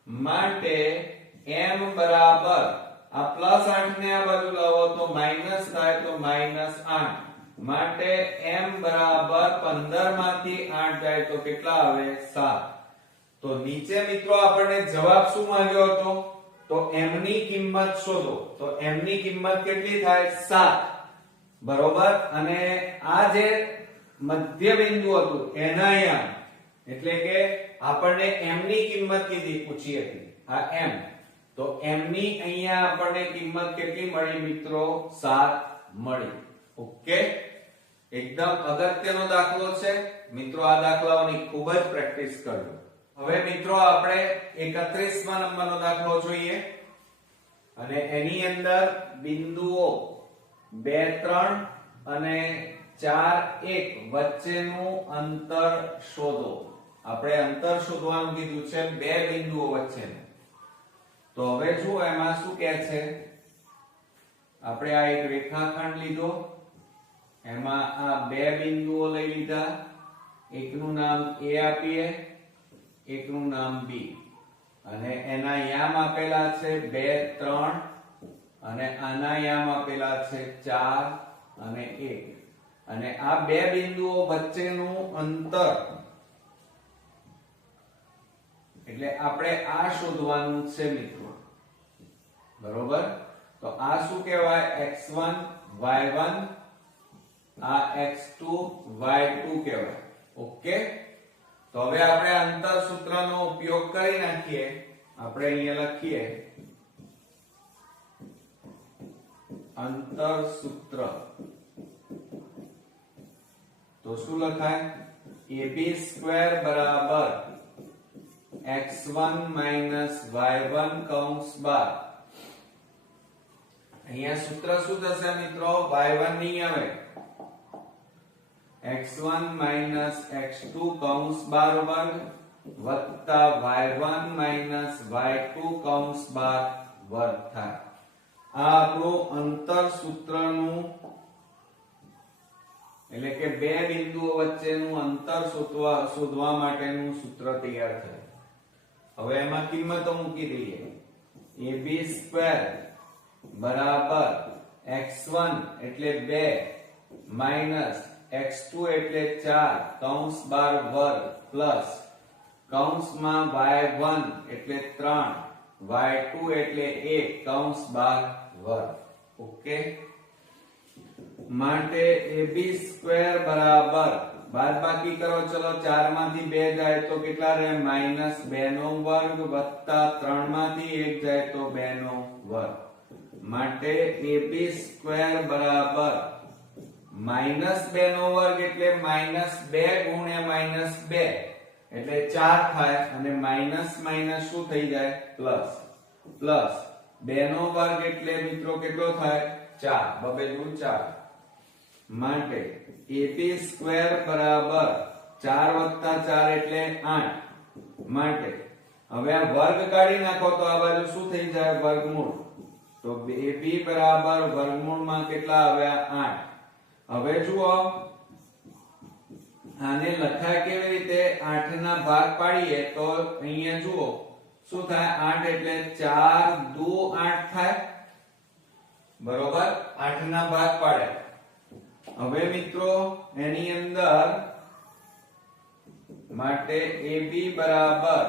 માટે m બરાબર આ પ્લસ 8 ને આ બાજુ લાવો તો માઈનસ થાય તો -8. માટે m બરાબર 15 માંથી 8 જાય તો કેટલા આવે? 7. તો નીચે મિત્રો આપણને જવાબ શું માંગ્યો હતો? તો m ની કિંમત શોધો. તો m ની કિંમત કેટલી થાય? 7, બરોબર. અને આ જે મધ્ય બિંદુ હતું એના યામ, એટલે કે આપણને m ની કિંમત પૂછી હતી, આ m. તો m ની અહીંયા આપણને કિંમત કેટલી મળી મિત્રો? 7 મળી. ઓકે, એકદમ અગત્યનો દાખલો છે મિત્રો. આ દાખલાઓની ખૂબ જ પ્રેક્ટિસ કરજો. હવે મિત્રો આપણે 31મા નંબરનો દાખલો જોઈએ અને એની અંદર બિંદુઓ 2 3 અને 4 1 વચ્ચેનું અંતર શોધો. આપણે અંતર શોધવાનું કીધું છે બે બિંદુઓ વચ્ચેનું. તો હવે જુઓ એમાં શું કહે છે. આપણે આ એક રેખાખંડ લીધો, એમાં આ બે બિંદુઓ લઈ લીધા, એકનું નામ A આપીએ, એકનું નામ B, અને એના યામ આપેલા છે 2 3 અને આના યામ આપેલા છે 4 અને 1. અને આ બે બિંદુઓ વચ્ચેનું અંતર એટલે આપણે આ શોધવાનું છે મિત્રો, બરોબર. તો આ શું કહેવાય? x1 y1, આ x2 y2 કહેવાય. ઓકે, તો હવે આપણે અંતર સૂત્રનો ઉપયોગ કરી નાખીએ. આપણે અહીંયા લખીએ અંતર સૂત્ર. તો શું લખાય? ab² બરાબર x1 y1 કૌંસ બાર. અહીંયા સૂત્ર શું થશે મિત્રો? y1 નહીં આવે, x1 x2 કૌંસ બાર વર્ગ વત્તા y1 y2 કૌંસ બાર વર્ગ થાય. આ આપણું અંતર સૂત્રનું, એટલે કે બે બિંદુઓ વચ્ચેનું અંતર શોધવા માટેનું સૂત્ર તૈયાર થયું. હવે એમાં કિંમતો મૂકી દઈએ. ab² બરાબર x1 એટલે 2 x2 એટલે 4 કૌંસ બાર વર્ગ પ્લસ કૌંસમાં y1 એટલે 3 y2 એટલે 1 કૌંસ બાર વર્ગ. ઓકે, માટે ab² બરાબર બાદબાકી કરો. ચલો 4 માંથી 2 જાય તો કેટલા રહે? -2 નો વર્ગ વત્તા 3 માંથી 1 જાય તો 2 નો વર્ગ. માટે ab² બરાબર -2 નો વર્ગ એટલે -2 ગુણ્યા -2 એટલે 4 થાય, અને માઈનસ માઈનસ શું થઈ જાય? પ્લસ. પ્લસ 2 નો વર્ગ એટલે મિત્રો કેટલો થાય? 4, બબે દુ 4. માટે ab² બરાબર 4 વત્તા 4 એટલે 8. માટે હવે આ વર્ગ કાઢી નાખો તો આ બાજુ શું થઈ જાય? વર્ગમૂળ. તો ab બરાબર વર્ગમૂળમાં કેટલા આવ્યા? 8. હવે જુઓ આને લખાય કેવી રીતે? 8 ના ભાગ પાડીએ તો અહીંયા જુઓ શું થાય? 8 એટલે 4 દુ 8 થાય, બરોબર. 8 ના ભાગ પાડે. હવે મિત્રો એની અંદર માટે ab બરાબર,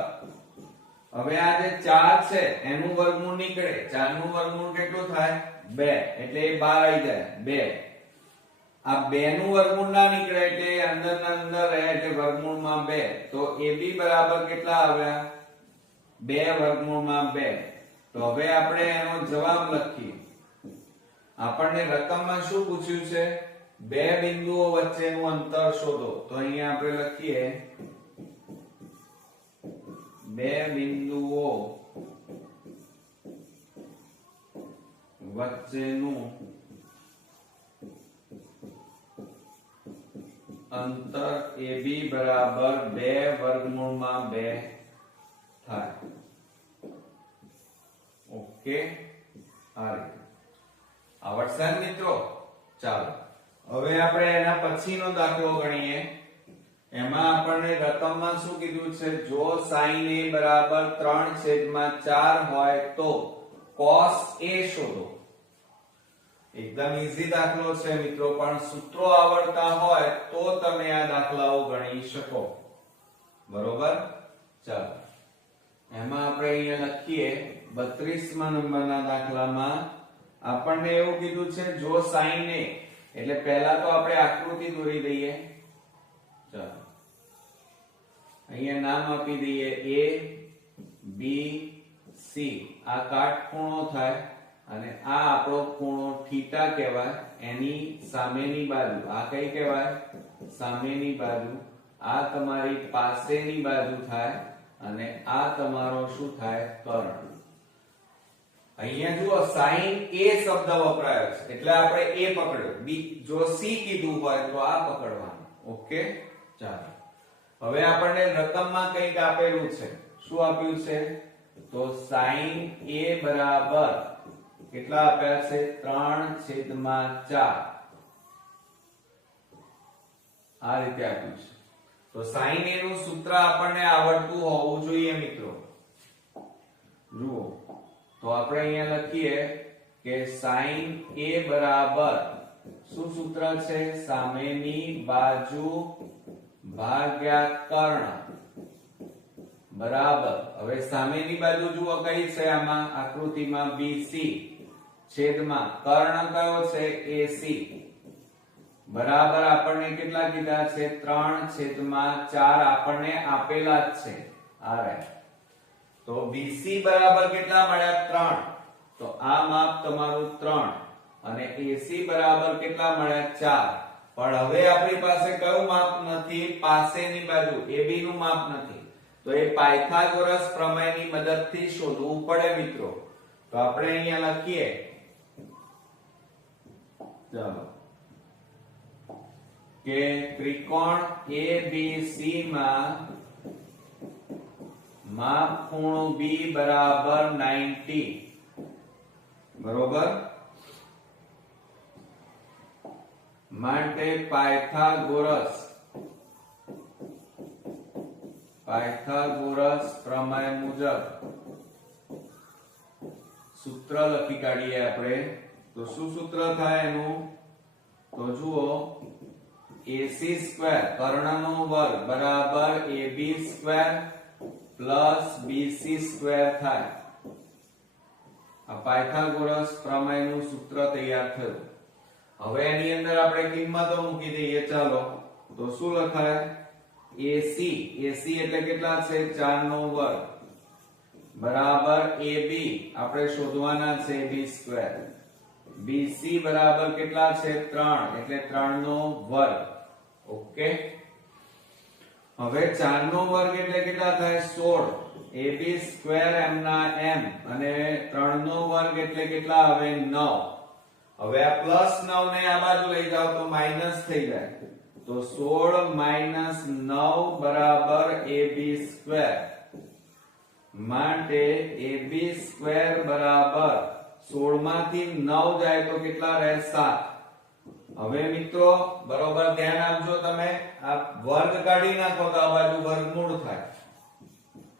હવે આ જે 4 છે એનું વર્ગમૂળ નીકળે. 4 નું વર્ગમૂળ કેટલું થાય? 2, એટલે એ 12 આવી જાય 2. આ 2 નું વર્ગમૂળ ના નીકળે એટલે અંદર ના અંદર રહે એટલે વર્ગમૂળમાં 2. તો ab બરાબર કેટલા આવ્યા? 2 વર્ગમૂળમાં 2. તો હવે આપણે એનો જવાબ લખીએ. આપણને રકમમાં શું પૂછ્યું છે? બે બિંદુઓ વચ્ચેનું અંતર શોધો. તો અહીંયા આપણે લખીએ બે બિંદુઓ વચ્ચેનું અંતર AB બરાબર 2 વર્ગમૂળમાં 2 થાય. ઓકે, આ રીતે આવડશે મિત્રો? ચાલો હવે આપણે એના પછીનો દાખલો ગણીએ. એમાં આપણને રકમમાં શું કીધું છે? જો sin A બરાબર 3/4 હોય તો cos A શોધો. એકદમ ઈઝી દાખલો છે મિત્રો, પણ સૂત્રો આવડતા હોય તો તમે આ દાખલાઓ ગણી શકો, બરોબર. ચાલો એમાં આપણે અહીંયા લખીએ 32મા નંબરના દાખલામાં આપણને એવું કીધું છે જો sin a એટલે પહેલા તો આપણે આકૃતિ દોરી દઈએ. ચાલો અહીંયા નામ આપી દઈએ a b c. આ કાટખૂણો થાય અને આ આપણો ખૂણો થીટા કહેવાય. એની સામેની બાજુ આ કઈ કહેવાય? સામેની બાજુ. આ તમારી પાસેની બાજુ થાય અને આ તમારો શું થાય? કર્ણ. અહીંયા જુઓ sin a શબ્દ વપરાયો છે એટલે આપણે a પકડ્યો. b જો c કીધું હોય તો આ પકડવાનું. ઓકે ચાલો હવે આપણને રકમમાં કંઈક આપેલું છે. શું આપ્યું છે? તો sin a બરાબર કેટલા આપ્યા છે? 3/4. આ રીતે આપ્યું છે. તો sin a નું સૂત્ર આપણને આવડતું હોવું જોઈએ મિત્રો. જુઓ તો આપણે અહીંયા લખીએ કે sin a બરાબર શું સૂત્ર છે? સામેની બાજુ ભાગ્યા કર્ણ બરાબર. હવે સામેની બાજુ જુઓ કઈ છે? આમાં આકૃતિમાં BC છેદમાં કર્ણ કયો છે? AC બરાબર. આપણને કેટલા કીધા છે? 3/4 આપણને આપેલા જ છે. આ રાઈટ. તો BC બરાબર કેટલા મળ્યા? 3. તો આ માપ તમારું 3 અને AC બરાબર કેટલા મળ્યા? 4. પણ હવે આપણી પાસે કયું માપ નથી? પાસેની બાજુ AB નું માપ નથી. તો એ પાયથાગોરસ પ્રમેયની મદદથી શોધવું પડે મિત્રો. તો આપણે અહીંયા લખીએ. ચાલો કે ત્રિકોણ ABC માં માપ ખૂણો B બરાબર 90 બરોબર. માટે પાયથાગોરસ પ્રમેય મુજબ સૂત્ર લખી કાઢીએ આપણે. તો શું સૂત્ર થાય એનું? તો જુઓ AC સ્ક્વેર કર્ણનો વર્ગ બરાબર AB square plus BC square થાય. આ પાયથાગોરસ પ્રમેયનું સૂત્ર તૈયાર થયું. હવે એની અંદર આપણે કિંમતો મૂકી દઈએ. ચાલો તો શું લખાય? AC એટલે કેટલા છે? 4 નો વર્ગ બરાબર AB આપણે શોધવાના છે AB સ્ક્વેર. BC બરાબર કેટલા છે? 3 એટલે 3 નો વર્ગ. ઓકે હવે 4 નો વર્ગ એટલે કેટલા થાય? 16. AB સ્ક્વેર m ના m અને 3 નો વર્ગ એટલે કેટલા આવે? 9. હવે આ પ્લસ 9 ને આ બાજુ લઈ જાઓ તો માઈનસ થઈ જાય. તો 16 માઈનસ 9 બરાબર AB સ્ક્વેર. માટે AB સ્ક્વેર બરાબર 16 માંથી 9 જાય તો કેટલા રહે? 7. હવે મિત્રો બરોબર ધ્યાન આપજો તમે. આ વર્ગ કાઢી નાખો તો આ બાજુ વર્ગમૂળ થાય.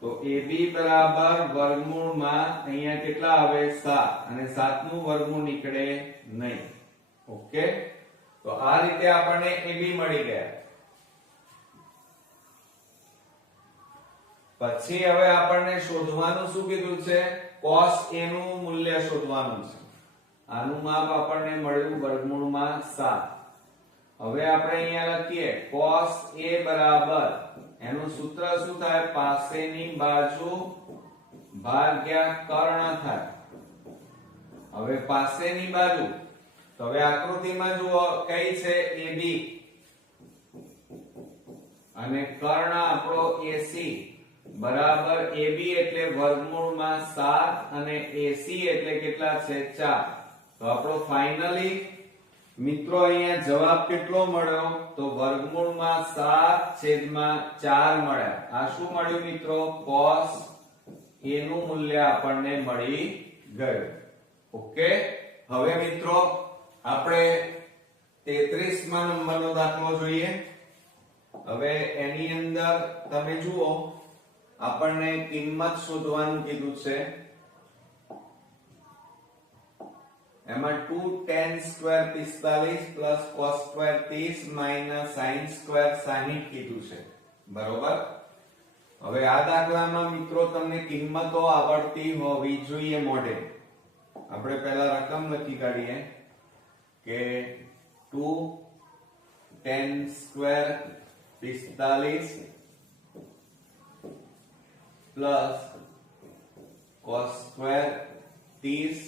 તો AB બરાબર વર્ગમૂળમાં અહીંયા કેટલા આવે? 7 અને 7 નું વર્ગમૂળ નીકળે નહીં. ઓકે તો આ રીતે આપણને AB મળી ગયા. પછી હવે આપણને શોધવાનું શું કીધું છે? cos A નું મૂલ્ય શોધવાનું છે. આનું માપ આપણને મળ્યું વર્ગમૂળમાં 7. હવે આપણે અહીંયા લખીએ cos A બરાબર એનું સૂત્ર શું થાય? પાસેની બાજુ ભાગ્યા કર્ણ થાય. હવે પાસેની બાજુ તો હવે આકૃતિમાં જુઓ કઈ છે? AB અને કર્ણ આપણો AC બરાબર AB એટલે વર્ગમૂળમાં 7 અને AC એટલે કેટલા છે? 4. તો આપણો ફાઇનલી મિત્રો અહીંયા જવાબ કેટલો મળ્યો? તો વર્ગમૂળમાં 7/4 મળ્યા. આ શું મળ્યું મિત્રો? cos A નું મૂલ્ય આપણને મળી ગયું. ઓકે હવે મિત્રો આપણે 33મા નંબરનો દાખલો જોઈએ. હવે એની અંદર તમે જુઓ આપણને કિંમત શોધવાનું કીધું છે. એમાં 2 tan square 45 plus cos square 30 minus sin square 60 કીધું છે. બરોબર. હવે આ દાખલામાં મિત્રો તમને કિંમતો આવડતી હોવી જોઈએ મોઢે. આપણે પહેલા રકમ લખી કાઢીએ કે 2 10 square 45 plus cos square 30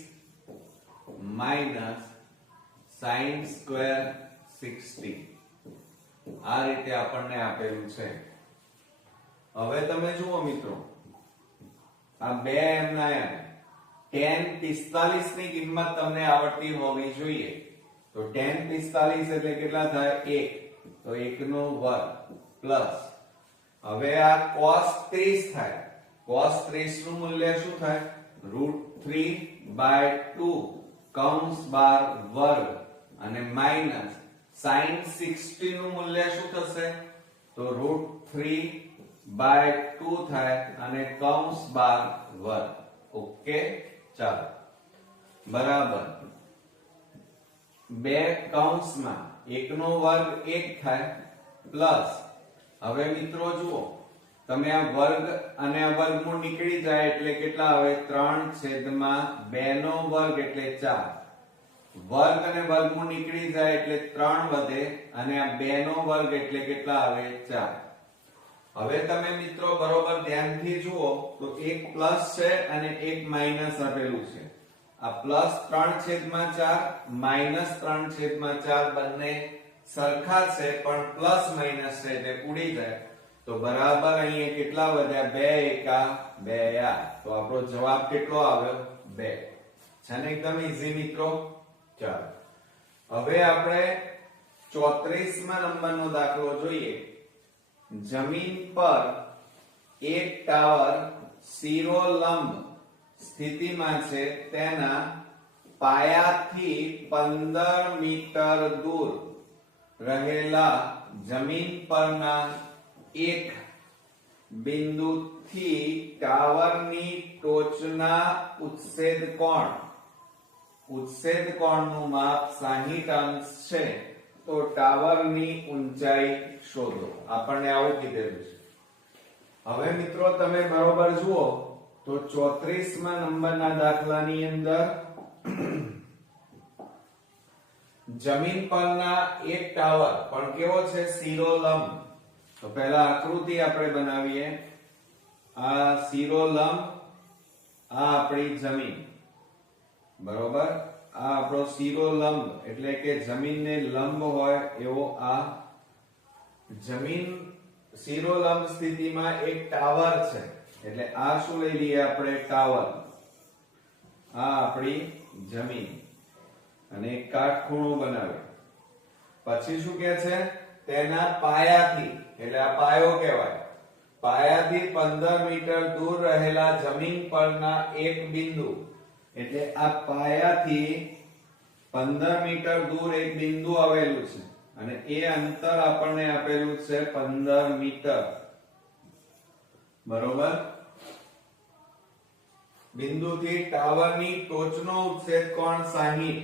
minus sin square 60. આ રીતે આપણને આપેલું છે. હવે તમે જુઓ મિત્રો, આ બે એમના એમ tan 45 ની કિંમત તમને આવડતી હોવી જોઈએ. તો tan 45 એટલે કેટલા થાય? 1. તો 1 નો વર્ગ પ્લસ હવે આ cos 30 થાય. cos 30 નું મૂલ્ય શું થાય? √3/2 કૌંસ બાર વર્ગ અને માઈનસ sin 60 નું મૂલ્ય શું થશે? તો √3/2 થાય અને કૌંસ બાર વર્ગ. ઓકે, ચાલો બરાબર. બે કૌંસમાં 1 નો વર્ગ 1 થાય પ્લસ હવે મિત્રો જુઓ, તમે આ વર્ગ અને આ વર્ગમૂળ નીકળી જાય એટલે કેટલા આવે? 3/2 નો વર્ગ એટલે 4. વર્ગ અને વર્ગમૂળ નીકળી જાય એટલે 3 વધે અને આ 2 નો વર્ગ એટલે કેટલા આવે? 4. હવે તમે મિત્રો બરોબર ધ્યાનથી જુઓ તો એક પ્લસ છે અને એક માઈનસ આપેલું છે. આ પ્લસ 3/4 માઈનસ 3/4 બંને સરખા છે પણ પ્લસ માઈનસ છે એટલે ઉડી જાય. તો બરાબર અહીંયા કેટલા વધ્યા? 2 એકા 2 આ. તો આપણો જવાબ કેટલો આવ્યો? 2. છે ને એકદમ ઈઝી મિત્રો. ચાલો હવે આપણે 34મા નંબરનો દાખલો જોઈએ. જમીન પર એક ટાવર શિરોલંબ સ્થિતિમાં છે. તેના પાયાથી 15 મીટર દૂર રહેલા જમીન પરના એક બિંદુથી ટાવરની ટોચના ઉચ્છેદ કોણનું માપ 60 અંશ છે. તો ટાવરની ઊંચાઈ શોધો. આપણને આવું કીધેલું છે. હવે મિત્રો તમે બરોબર જુઓ તો 34મા નંબરના દાખલાની અંદર જમીન પરના એક ટાવર પણ કેવો છે? શિરોલંબ. તો પહેલા આકૃતિ આપણે બનાવીએ. આ શિરોલંબ, આ આપણી જમીન, બરોબર. આ આપણો શિરોલંબ એટલે કે જમીનને લંબ હોય એવો આ જમીન શિરોલંબ સ્થિતિમાં એક ટાવર છે. એટલે આ શું લઈ લઈએ આપણે? ટાવર. આ આપણી જમીન અને એક કાટખૂણો બનાવે. પછી શું કહે છે? તેના પાયાથી, એટલે આ પાયો કહેવાય, પાયાથી 15 મીટર દૂર રહેલા જમીન પરના એક બિંદુ. એટલે આ પાયાથી 15 મીટર દૂર એક બિંદુ આવેલું છે અને એ અંતર આપણને આપેલું છે 15 મીટર. બરોબર. બિંદુથી ટાવરની ટોચનો ઉચ્છેદ કોણ 60.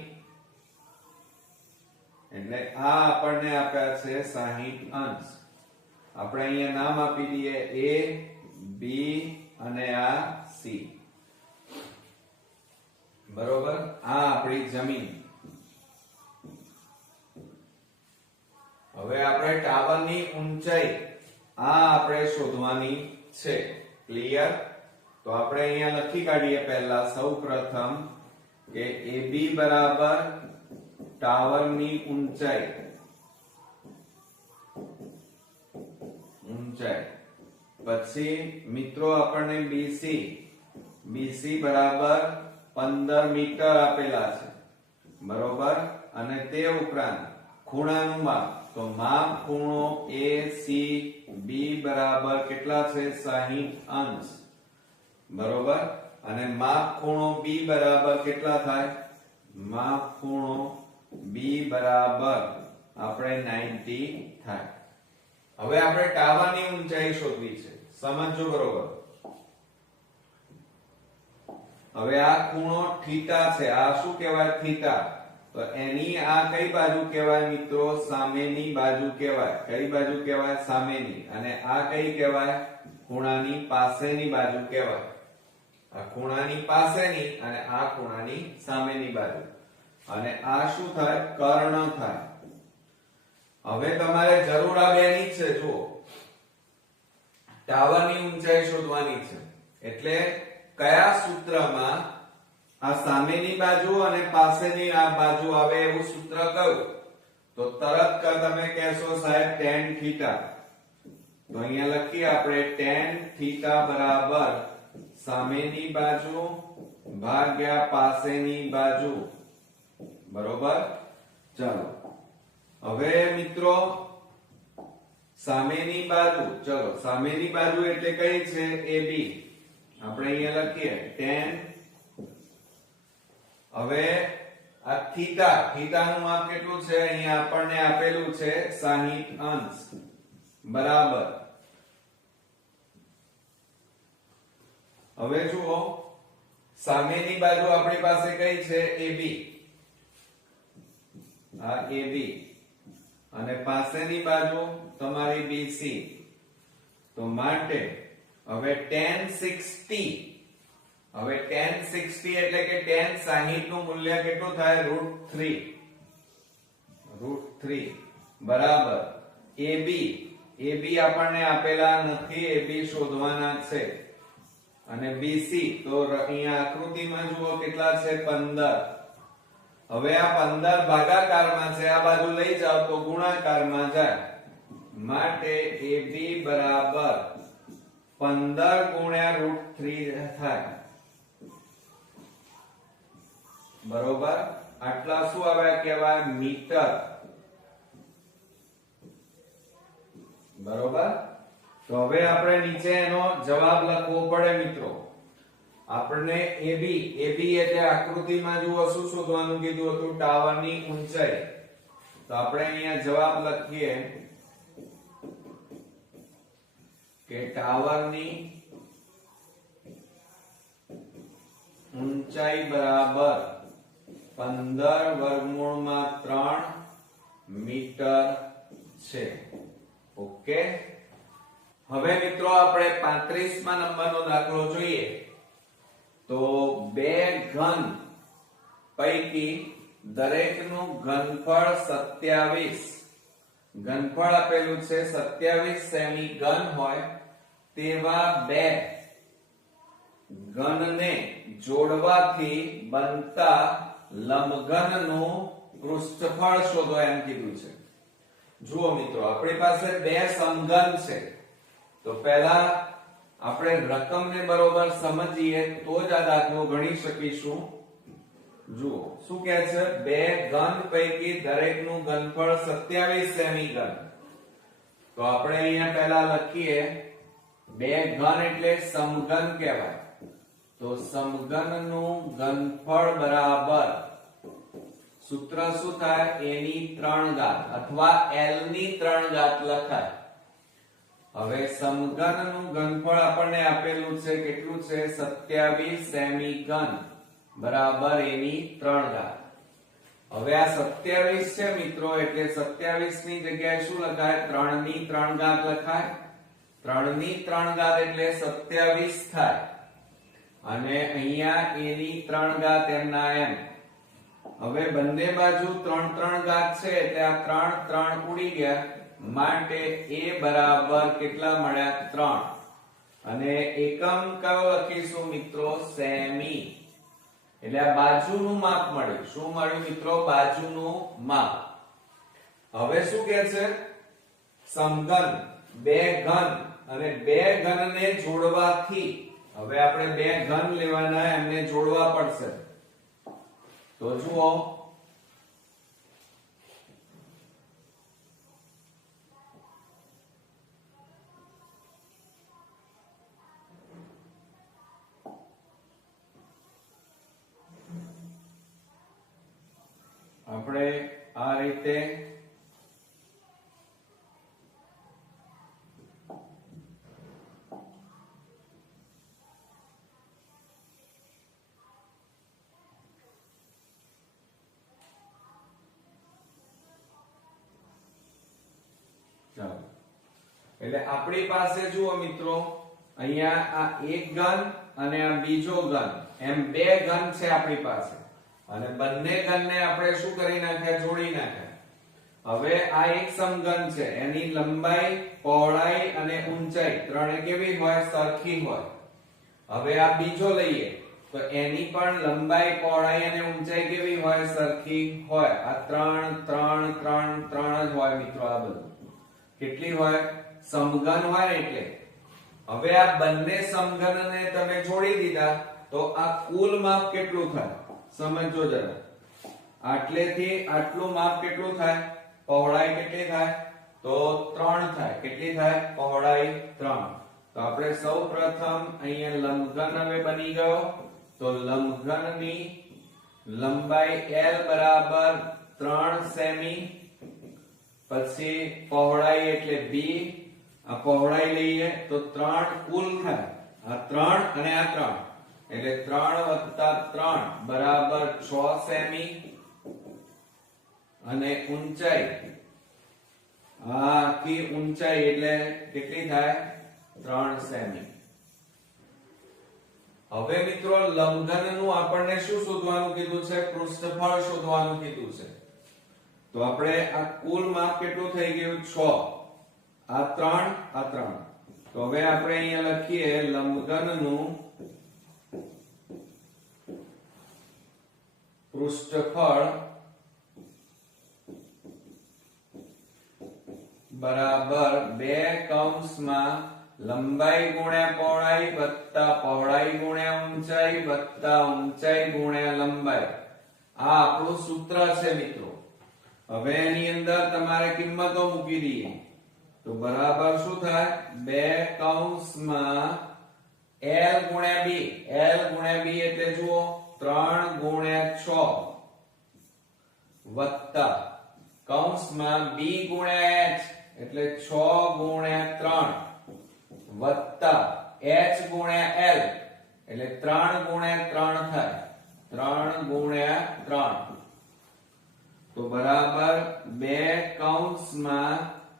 એટલે આ આપણને આપ્યા છે 60 અંશ. આપણે અહીંયા નામ આપી દઈએ A, B અને આ C. બરોબર. આ આપણી જમીન. હવે આપણે ટાવરની ઊંચાઈ આ આપણે શોધવાની છે. ક્લિયર? તો આપણે અહીંયા લખી કાઢીએ. પહેલા સૌપ્રથમ કે AB બરાબર ટાવરની ઊંચાઈ. પછી મિત્રો આપણને BC બરાબર 15 મીટર આપેલા છે. બરોબર. અને તે ઉપરાંત ખૂણાનું માપ, તો માપ ખૂણો ACB બરાબર કેટલા છે? 60 અંશ. બરોબર. અને માપ ખૂણો B બરાબર કેટલા થાય? માપ ખૂણો B બરાબર આપણે 90 થાય. હવે આપણે ટાવરની ઊંચાઈ શોધવી છે. સમજો બરોબર. હવે આ ખૂણો થીટા છે. આ શું કહેવાય? થીટા. તો એની આ કઈ બાજુ કહેવાય મિત્રો? સામેની બાજુ કહેવાય. કઈ બાજુ કહેવાય? સામેની. અને આ કઈ કહેવાય? ખૂણાની પાસેની બાજુ કહેવાય. આ ખૂણાની પાસેની અને આ ખૂણાની સામેની બાજુ. અને આ શું થાય? કર્ણ થાય. હવે તમારે જરૂર આ બેની જ છે. જુઓ, ટાવરની ઊંચાઈ શોધવાની છે. એટલે કયા સૂત્રમાં આ સામેની બાજુ અને પાસેની આ બાજુ આવે એવું સૂત્ર કયું? તો તરત તમે કહેશો સાહેબ tan થીટા. તો અહીંયા લખીએ આપણે tan થીટા બરાબર સામેની બાજુ ભાગ્યા પાસેની બાજુ. બરોબર? ચાલો હવે મિત્રો સામેની બાજુ, ચલો સામેની બાજુ એટલે કઈ છે? AB. આપણે અહીંયા લખીએ tan. હવે આ થીટા, થીટાનું માપ કેટલું છે? અહીંયા આપણને આપેલું છે 60 અંશ બરાબર. હવે જુઓ, સામેની બાજુ આપણી પાસે કઈ છે? AB. આ AB અને પાસેની બાજુ તમારી BC. તો માટે હવે tan 60, હવે tan 60 એટલે કે tan 60 નું મૂલ્ય કેટલું થાય? √3. √3 બરાબર AB. AB આપણને આપેલા નથી, AB શોધવાના છે. અને BC તો અહીંયા આકૃતિમાં જુઓ કેટલા છે? 15. હવે આ 15 ભાગાકારમાં છે, આ બાજુ લઈ જાવ તો ગુણાકારમાં જાય. માટે AB બરાબર 15 ગુણ્યા √3 થાય. બરોબર? આટલા શું આવ્યા કહેવાય? મીટર. બરોબર? તો હવે આપણે નીચે એનો જવાબ લખવો પડે મિત્રો. આપણને AB એટલે આકૃતિમાં જુઓ શું શોધવાનું કીધું હતું? ટાવરની ઊંચાઈ. તો આપણે અહીંયા જવાબ લખીએ કે ટાવરની ઊંચાઈ બરાબર 15√3 મીટર છે. ઓકે. હવે મિત્રો આપણે 35મા નંબરનો દાખલો જોઈએ. તો બે ઘન પૈકી દરેકનું ઘનફળ 27, ઘનફળ આપેલું છે 27 સેમી ઘન હોય તેવા બે ઘનને જોડવાથી બનતા લંબઘનનું પૃષ્ઠફળ શોધો એમ કીધું છે. જુઓ મિત્રો, આપણી પાસે બે સમઘન છે. તો પહેલા આપણે રકમને બરોબર સમજીએ તો જ આ દાખલો ગણી શકીશું. જુઓ શું કહે છે? બે ઘન પૈકી દરેકનું ઘનફળ 27 સેમી ઘન. તો આપણે અહીંયા પહેલા લખીએ બે ઘન એટલે સમઘન કહેવાય. તો સમઘનનું ઘનફળ બરાબર સૂત્ર શું થાય? a ની 3 ઘાત અથવા l ની 3 ઘાત લખાય. હવે સમઘનનું ઘનફળ આપણને આપેલું છે કેટલું છે? 27 સેમી ઘન બરાબર a ની 3 ઘાત. હવે આ 27 છે મિત્રો, એટલે 27 ની જગ્યાએ શું લખાય? 3 ની 3 ઘાત લખાય. 3 ની 3 ઘાત એટલે 27 થાય. અને અહીંયા a ની 3 ઘાત એમના એમ. હવે બંને બાજુ 3 3 ઘાત છે એટલે આ 3 3 ઉડી ગયા. માટે a બરાબર કેટલા મળ્યા? 3. અને એકમ કયો લખીશું મિત્રો? સેમી. એટલે આ બાજુનું માપ મળ્યું. શું મળ્યું મિત્રો? બાજુનું માપ. હવે શું કહે છે? સમઘન બે ઘન અને બે ઘનને જોડવાથી, હવે આપણે બે ઘન લેવાના, એમને જોડવા પડશે. તો જુઓ, આપણે આ રીતે એટલે આપણી પાસે જુઓ મિત્રો અહીંયા આ એક ઘન અને આ બીજો ઘન એમ બે ઘન છે આપણી પાસે અને બંને ઘનને આપણે શું કરી નાખ્યા જોડી નાખ્યા હવે આ એક સમઘન છે એની લંબાઈ પહોળાઈ અને ઊંચાઈ ત્રણે કેવી હોય સરખી હોય હવે આ બીજો લઈએ તો એની પણ લંબાઈ પહોળાઈ અને ઊંચાઈ કેવી હોય સરખી હોય આ 3 3 3 3 જ હોય મિત્રો આ બધું કેટલી હોય સમઘન હોય ને એટલે હવે આ બંને સમઘનને તમે જોડી દીધા તો આ કુલ માપ કેટલું થાય સમજો જરા આટલેથી આટલું માપ કેટલું થાય પહોળાઈ કેટલી થાય તો 3 થાય કેટલી થાય પહોળાઈ 3 તો આપણે સૌપ્રથમ અહીંયા લંબઘન હવે બની ગયો તો લંબઘનની લંબાઈ L બરાબર 3 સેમી પછી પહોળાઈ એટલે b આ પહોળાઈ લઈએ તો 3 કુલ થાય આ 3 અને આ 3 એટલે 3 + 3 બરાબર 6 સેમી અને ઊંચાઈ આ આખી ઊંચાઈ એટલે કેટલી થાય 3 સેમી હવે મિત્રો લંબઘનનું આપણને શું શોધવાનું કીધું છે પૃષ્ઠફળ શોધવાનું કીધું છે તો આપણે આ કુલ માપ કેટલું થઈ ગયું 6 આ 3 આ 3 તો હવે આપણે અહીંયા લખીએ લંબઘનનું પૃષ્ઠફળ બરાબર 2 કૌંસમાં લંબાઈ ગુણ્યા પહોળાઈ વત્તા પહોળાઈ ગુણ્યા ઊંચાઈ વત્તા ઊંચાઈ ગુણ્યા લંબાઈ આ આપણું સૂત્ર છે મિત્રો હવે એની અંદર તમારે કિંમતો મૂકી દઈએ તો બરાબર શું થાય 2 કૌંસમાં L ગુણ્યા b એટલે જુઓ 3 ગુણ્યા 6 વત્તા કૌંસમાં b ગુણ્યા h એટલે 6 ગુણ્યા 3 વત્તા h ગુણ્યા l એટલે 3 ગુણ્યા 3 થાય 3 ગુણ્યા 3 તો બરાબર 2 કૌંસમાં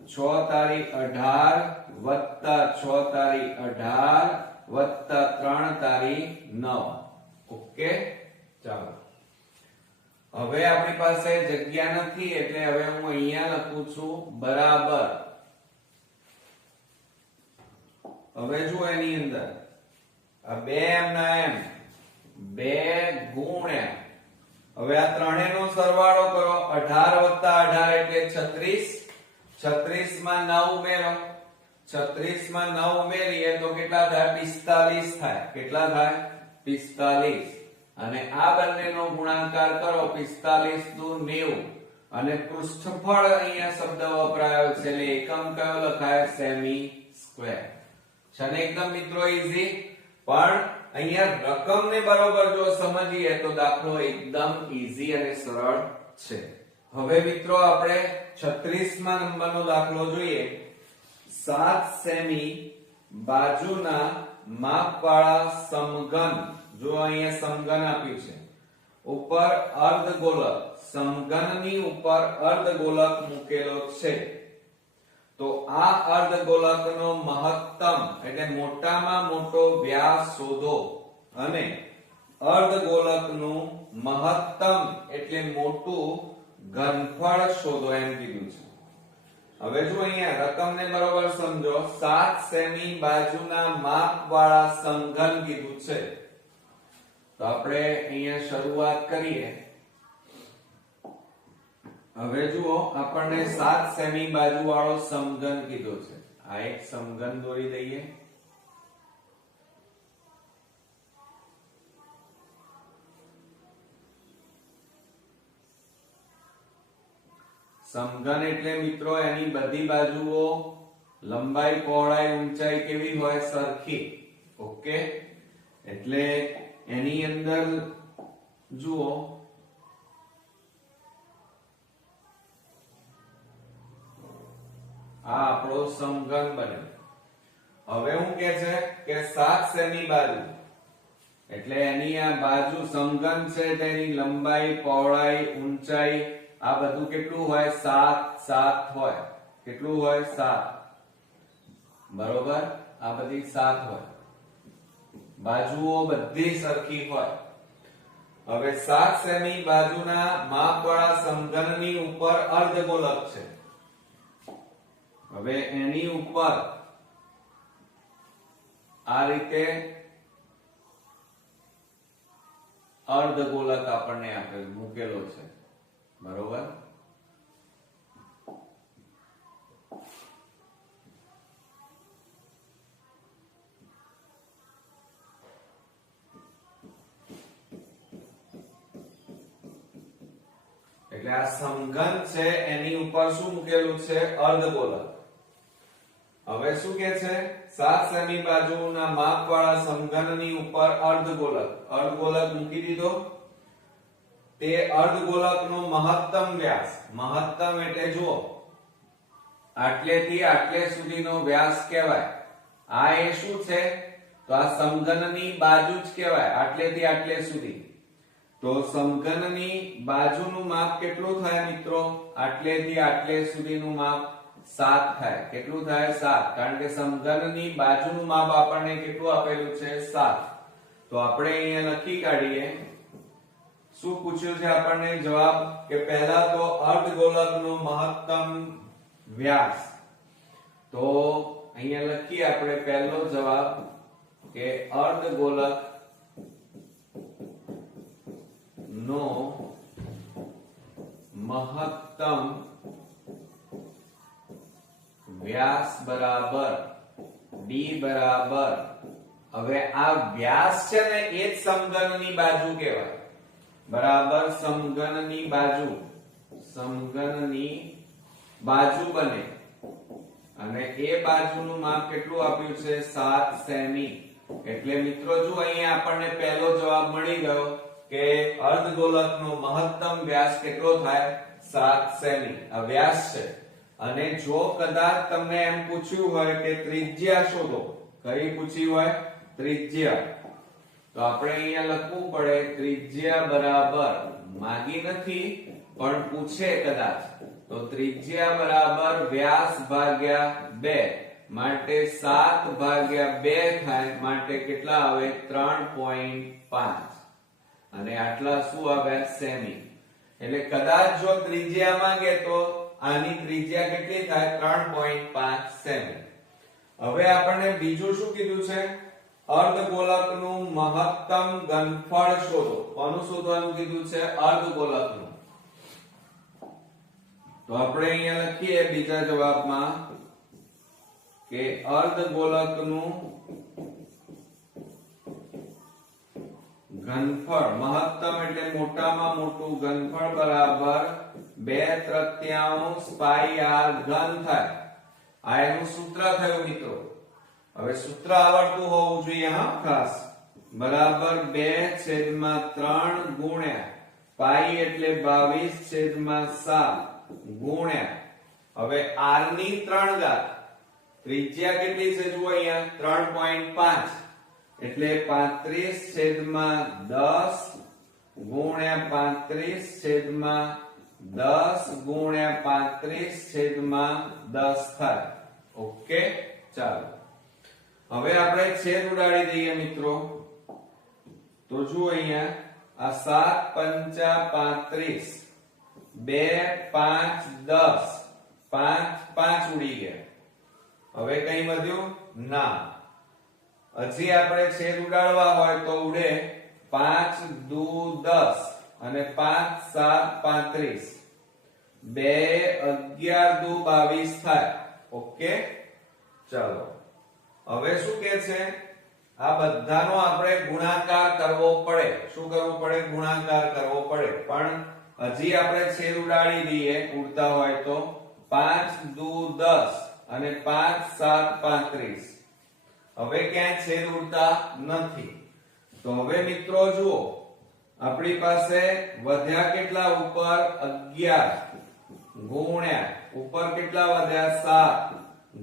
6 તારી 18 વત્તા 6 તારી 18 વત્તા 3 તારી 9 ઓકે ચાલો હવે આપણી પાસે જગ્યા નથી એટલે હવે હું અહીંયા લખું છું બરાબર હવે જુઓ એની અંદર આ 2 m ના m 2 ગુણ્યા હવે આ ત્રણેયનો સરવાળો કરો 18 વત્તા 18 એટલે 36 36 માં 9 ઉમેરો 36 માં 9 ઉમેરીએ તો કેટલા થાય 45 થાય કેટલા થાય 45 અને આ બંનેનો ગુણાકાર કરો 45 દુ 90 અને પૃષ્ઠફળ અહીંયા શબ્દ વપરાયો છે એટલે એકમ કયો લખાય સેમી સ્ક્વેર છે ને એકદમ મિત્રો ઈઝી પણ અહીંયા રકમને બરોબર જો સમજીએ તો દાખલો એકદમ ઈઝી અને સરળ છે હવે મિત્રો આપણે 36મા નંબરનો દાખલો જોઈએ 7 સેમી બાજુના માપવાળા સમઘન જો અહીંયા સમઘન આપ્યું છે ઉપર અર્ધગોલક સમઘનની ઉપર અર્ધગોલક મૂકેલો છે તો આ અર્ધગોલકનો મહત્તમ એટલે મોટામાં મોટો વ્યાસ શોધો અને અર્ધગોલકનું મહત્તમ એટલે મોટું ઘનફળ શોધો એમ કીધું છે હવે જો અહીંયા રકમને બરોબર સમજો 7 સેમી બાજુના માપવાળા સમઘન કીધું છે તો આપણે અહીંયા શરૂઆત કરીએ હવે જુઓ આપણને 7 સેમી બાજુ વાળો સમઘન કીધો છે આ એક સમઘન દોરી દઈએ સમઘન એટલે મિત્રો એની બધી બાજુઓ લંબાઈ પહોળાઈ ઊંચાઈ કેવી હોય સરખી ઓકે એટલે એની અંદર જુઓ આ આપણો સમઘન બને હવે હું કે છે કે 7 સેમી બાજુ એટલે એની આ બાજુ સમઘન છે તેની લંબાઈ પહોળાઈ ઊંચાઈ આ બધું કેટલું હોય 7 7 હોય કેટલું હોય 7 બરોબર આ બધી 7 હોય, બાજુઓ બધી સરખી હોય. હવે 7 સેમી બાજુના માપવાળા સમઘનની ઉપર અર્ધગોલક છે. હવે એની ઉપર આ રીતે અર્ધગોલક આપણને આપેલ મૂકેલો છે, બરોબર. એટલે આ સમઘન છે એની ઉપર શું મૂકેલું છે? અર્ધગોલક. હવે શું કે છે? 7 સેમી બાજુના માપવાળા સમઘનની ઉપર અર્ધગોલક. અર્ધગોલક મૂકી દીધો. તે અર્ધગોલકનો મહત્તમ વ્યાસ, મહત્તમ એટલે જુઓ આટલેથી આટલે સુધીનો વ્યાસ કહેવાય. આ એ શું છે? તો આ સમઘનની બાજુ જ કહેવાય, આટલેથી આટલે સુધી. તો સમઘનની બાજુનું માપ કેટલું થાય મિત્રો? આટલેથી આટલે સુધીનું માપ 7 થાય. કેટલું થાય? 7. કારણ કે સમઘનની બાજુનું માપ આપણને કેટલું આપેલું છે? 7. તો આપણે અહીંયા લખી કાઢીએ. શું પૂછ્યું છે આપણને જવાબ? કે પહેલા તો અર્ધગોલકનો મહત્તમ વ્યાસ. તો અહીંયા લખીએ આપણે પહેલો જવાબ કે અર્ધગોલક નો મહત્તમ વ્યાસ બરાબર d બરાબર. હવે આ વ્યાસ છે ને એ જ સમઘનની બાજુ કહેવાય, બરાબર. સમઘનની બાજુ, સમઘનની બાજુ બને અને એ બાજુનું માપ કેટલું આપ્યું છે? 7 સેમી. એટલે મિત્રો જો અહીંયા આપણને પહેલો જવાબ મળી ગયો કે અર્ધગોલકનો મહત્તમ વ્યાસ કેટલો થાય? 7 સેમી. આ વ્યાસ છે. અને જો કદાચ તમને એમ પૂછ્યું હોય કે ત્રિજ્યા શોધો, કઈ પૂછી હોય? ત્રિજ્યા. તો આપણે અહીંયા લખવું પડે ત્રિજ્યા બરાબર, માગી નથી પણ પૂછે કદાચ, તો ત્રિજ્યા બરાબર વ્યાસ ભાગ્યા 2 માટે 7 ભાગ્યા 2 થાય. માટે કેટલા આવે? 3.5. અને આટલા શું આવે? સેમી. એટલે કદાચ જો ત્રિજ્યા માંગે તો આની ત્રિજ્યા કેટલી થાય? 3.5 સેમી. હવે આપણને બીજું શું કીધું છે? અર્ધગોલકનું મહત્તમ ઘનફળ શોધો. કોનું શોધવાનું કીધું છે? અર્ધગોલકનું. તો આપણે અહીંયા લખીએ બીજા જવાબમાં કે અર્ધગોલકનું ઘનફળ, મહત્તમ એટલે મોટામાં મોટું ઘનફળ બરાબર 2/3 પાઈ r ઘન થાય. આ એનું સૂત્ર થયું મિત્રો. હવે સૂત્ર આવડતું હોવું જોઈએ હા ખાસ. બરાબર 2/3 ગુણ્યા પાઈ એટલે 22/7 ગુણ્યા હવે r ની 3 ઘાત. ત્રિજ્યા કેટલી છે જુઓ અહીંયા? 3.5 એટલે 35/10 ગુણ્યા 35/10 ગુણ્યા 35/10 થાય. ઓકે, ચાલો હવે આપણે છેદ ઉડાડી દઈએ મિત્રો. તો જુઓ અહીંયા આ 7 5 35 2 5 10 5 5 ઉડી ગયા. હવે કઈ વધ્યું? ના. હજી આપણે છેદ ઉડાડવા હોય તો ઉડે. 5 દુ 10 અને 5 7 35 2 11 દુ 22 થાય. ઓકે, ચાલો હવે શું કે છે? આ બધાનો આપણે ગુણાકાર કરવો પડે. શું કરવું પડે? ગુણાકાર કરવો પડે. પણ હજી આપણે છેદ ઉડાડી દઈએ ઉડતા હોય તો. 5 દુ 10 અને 5 7 35. હવે ક્યાંય છેદ ઉડતા નથી. તો હવે મિત્રો જુઓ આપણી પાસે વધ્યા કેટલા? ઉપર 11 ગુણ્યા ઉપર કેટલા વધ્યા? 7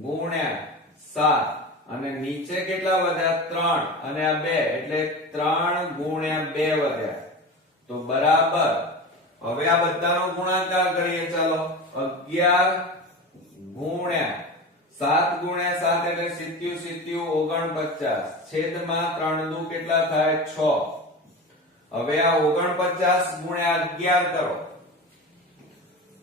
ગુણ્યા 7 અને નીચે કેટલા વધ્યા? 3 અને આ 2 એટલે 3 ગુણ્યા 2 વધ્યા. તો બરાબર. હવે આ બધાનો ગુણાકાર કરીએ. ચાલો 11 ગુણ્યા 7 ગુણ્યા 7 એટલે 77 49 છેદમાં 3 દુ કેટલા થાય 6. હવે આ 49 ગુણ્યા 11 કરો.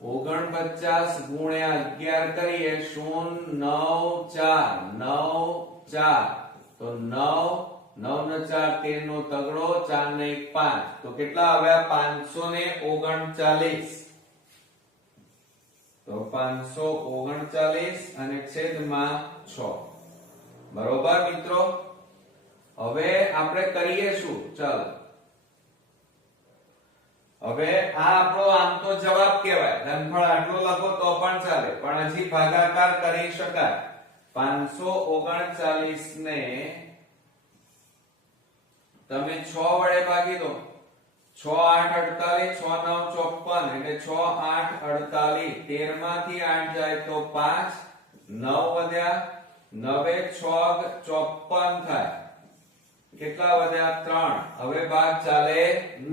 49 ગુણ્યા 11 કરીએ 0 9 4 9 4 તો 9 9 ને 4 13 નો તગડો 4 ને 1 5 તો કેટલા આવ્યા 539. તો 539 અને છેદમાં 6. બરોબર મિત્રો. હવે આપણે કરીએ શું? ચાલો હવે આ આપણો આમ તો જવાબ કહેવાય, ઘનફળ આટલો લખો તો પણ ચાલે, પણ હજી ભાગાકાર કરી શકાય. 539 ને તમે 6 વડે ભાગી દો. 6 8 48 6 9 54 એટલે 6 8 48 13 માંથી 8 જાય તો 5 9 વધ્યા 9 6 54 થાય. કેટલા વધ્યા 3. હવે ભાગ ચાલે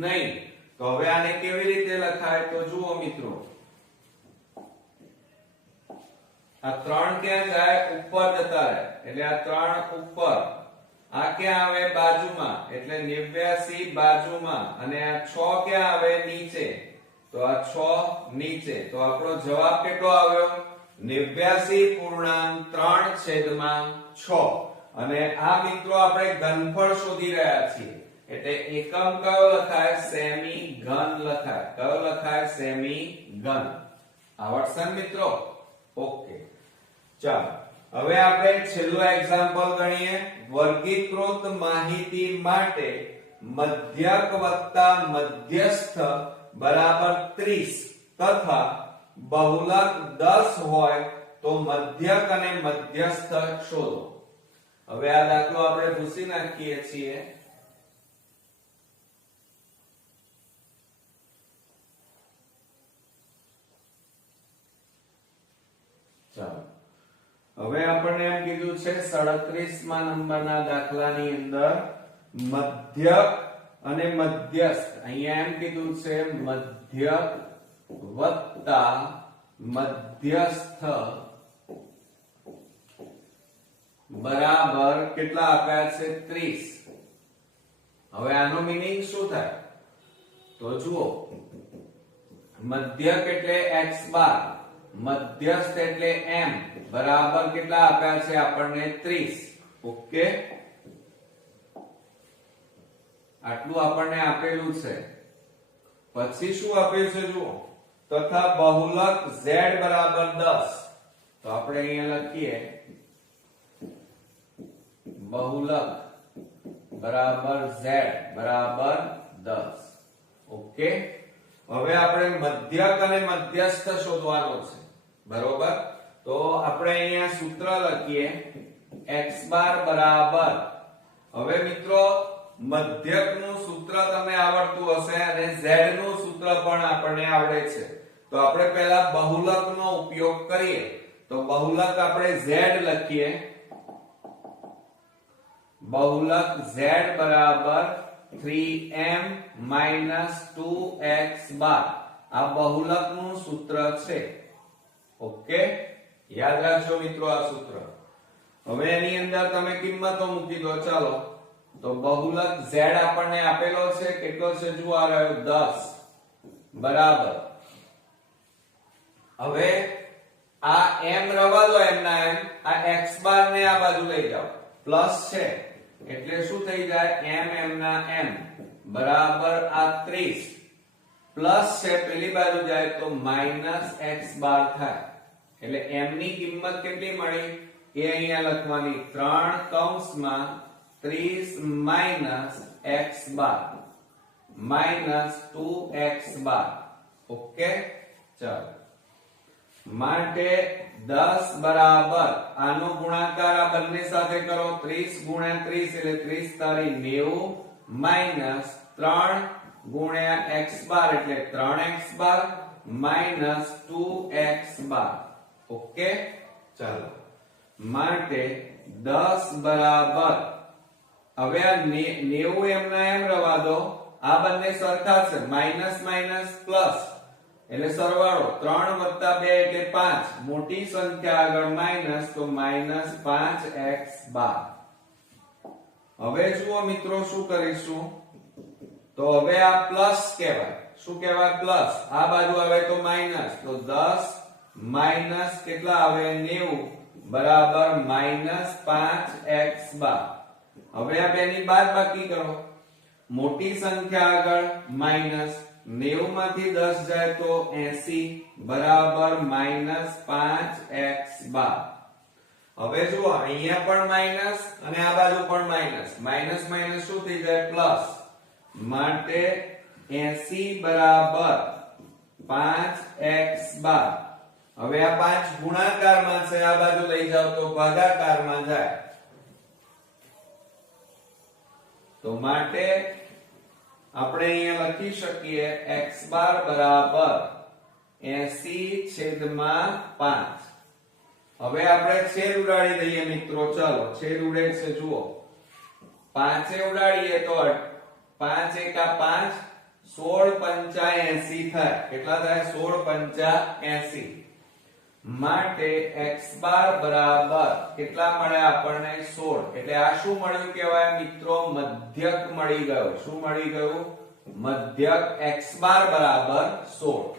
નહીં. તો હવે આને કેવી રીતે લખાય? તો જુઓ મિત્રો, આ 3 ક્યાં જાય? ઉપર જતા રહે એટલે આ 3 ઉપર. આ ક્યાં આવે? બાજુમાં એટલે 89 બાજુમાં. અને આ 6 ક્યાં આવે? નીચે. તો આ 6 નીચે. તો આપણો જવાબ કેટલો આવ્યો? 89.3 છેદમાં 6. અને આ મિત્રો આપણે ઘનફળ શોધી રહ્યા છીએ એટલે એકમ કયો લખાય? સેમી ઘન લખાય. કયો લખાય? સેમી ઘન. આવડશે મિત્રો? ઓકે ચાલો હવે આપણે છેલ્લું એક્ઝામ્પલ ગણીએ. વર્ગીકૃત માહિતી માટે મધ્યક વત્તા મધ્યસ્થ બરાબર 30 તથા બહુલક 10 હોય તો મધ્યક અને મધ્યસ્થ શોધો. હવે આ દાખલો આપણે ભૂસી નાખીએ છીએ. ચાલો હવે આપણને એમ કીધું છે 37મા નંબરના દાખલાની અંદર મધ્યક અને મધ્યસ્થ. અહીંયા એમ કીધું છે મધ્યક વત્તા મધ્યસ્થ બરાબર કેટલા આપ્યા છે? 30. હવે આનો મીનિંગ શું થાય? તો જુઓ, મધ્યક એટલે x બાર, મધ્યસ્થ એટલે m બરાબર કેટલા આપ્યા છે આપણને? 30. ઓકે, આટલું આપણને આપેલું છે. પછી શું આપ્યું છે જુઓ, તથા બહુલક z બરાબર 10. તો આપણે અહીંયા લખીએ બહુલક બરાબર z બરાબર 10. ઓકે, હવે આપણે મધ્યક અને મધ્યસ્થ શોધવાનો છે. બરોબર, તો આપણે અહીંયા સૂત્ર લખીએ x બાર બરાબર. હવે મિત્રો મધ્યક નું સૂત્ર તમને આવડતું હશે અને z નું સૂત્ર પણ આપણને આવડે છે. તો આપણે પહેલા બહુલક નો ઉપયોગ કરીએ. તો બહુલક આપણે z લખીએ. બહુલક z બરાબર 3m - 2x બાર. આ બહુલક નું સૂત્ર છે. ઓકે, યાદ રાખજો મિત્રો આ સૂત્ર. હવે એની અંદર તમે કિંમતો મૂકી દો. ચાલો, તો બહુલક z આપણને આપેલો છે. કેટલો છે જુઓ, આ રહ્યો 10 બરાબર. હવે આ m રવા દો, એમના એમ. આ x બાર ને આ બાજુ લઈ જાઓ, પ્લસ છે એટલે શું થઈ જાય? m ના m બરાબર આ 30 પ્લસ છે પેલી બાજુ જાય તો માઈનસ x બાર થાય. એટલે m ની કિંમત કેટલી મળી? એ અહીંયા લખવાની 3 કૌંસમાં 30 માઈનસ x બાર માઈનસ 2x બાર. ઓકે, ચાલો. માટે 10 બરાબર આનો ગુણાકાર આ બંને સાથે કરો. 30 ગુણ્યા 30 એટલે 30 તારી 90 માઈનસ 3 ગુણ્યા x બાર એટલે 3x બાર માઈનસ 2x બાર. ઓકે, ચાલો. માટે 10 બરાબર, હવે આ 90 એમના એમ રવા દો. આ બંને સરખા છે, માઈનસ માઈનસ પ્લસ એટલે સરવાળો 3 + 2 એટલે 5, મોટી સંખ્યા આગળ માઈનસ તો -5x12. હવે જુઓ મિત્રો શું કરીશું, તો હવે આ પ્લસ કહેવાય. શું કહેવાય? પ્લસ. આ બાજુ આવે તો માઈનસ, તો 10 માઈનસ કેટલા આવે 90 બરાબર -5x12. હવે આ બેની બાદબાકી કરો, મોટી સંખ્યા આગળ માઈનસ, 90 માંથી 10 જાય તો 80 બરાબર -5x12. હવે જુઓ અહીંયા પણ માઈનસ અને આ બાજુ પણ માઈનસ, માઈનસ માઈનસ શું થઈ જાય? પ્લસ. માટે 80 બરાબર 5x12. હવે આ 5 ગુણાકારમાં છે, આ બાજુ લઈ જાવ તો ભાગાકારમાં જાય. તો માટે આપણે અહીંયા લખી શકીએ x બાર બરાબર 80/5. હવે આપણે છેદ ઉડાડી દઈએ મિત્રો. ચલો છેદ ઉડે છે, જુઓ 5 ઉડાડીએ તો 5 એકા 5, 16 × 5 80 થાય. કેટલા થાય? 16 × 5 80. માટે x બાર બરાબર કેટલા મળ્યા આપણને? 16. એટલે આ શું મળ્યું કહેવાય મિત્રો? મધ્યક મળી ગયો. શું મળી ગયું? મધ્યક. x બાર બરાબર 16.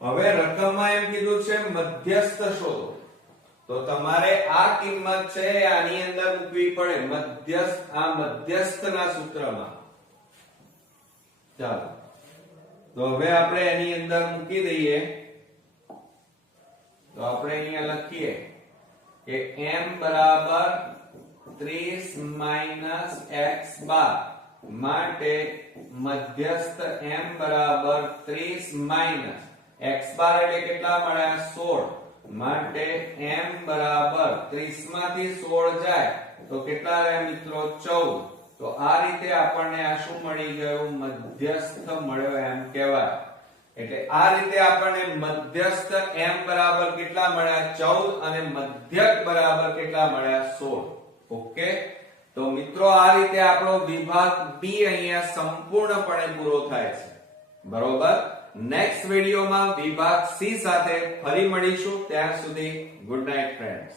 હવે રકમમાં એમ કીધું છે મધ્યસ્થ શોધો, તો તમારે આ કિંમત છે આની અંદર મૂકવી પડે, મધ્યસ્થ. આ મધ્યસ્થના સૂત્રમાં. ચાલો તો હવે આપણે એની અંદર મૂકી દઈએ. તો આપણે અહીંયા લખીએ કે m બરાબર 30 - x બાર. માટે મધ્યસ્થ m બરાબર 30 - x બાર એટલે કેટલા મળ્યા? 16. માટે m બરાબર 30 માંથી 16 જાય તો કેટલા રહે મિત્રો? 14. તો આ રીતે આપણને આ શું મળી ગયું? મધ્યસ્થ મળ્યો એમ કહેવાય. એટલે આ રીતે આપણને મધ્યસ્થ m બરાબર કેટલા મળ્યા? 14 અને મધ્યક બરાબર કેટલા મળ્યા? 16. ઓકે. તો મિત્રો આ રીતે આપણો વિભાગ B અહીંયા સંપૂર્ણપણે પૂરો થાય છે. બરોબર. નેક્સ્ટ વિડિયોમાં વિભાગ C સાથે ફરી મળીશું. ત્યાં સુધી ગુડ નાઈટ ફ્રેન્ડ્સ.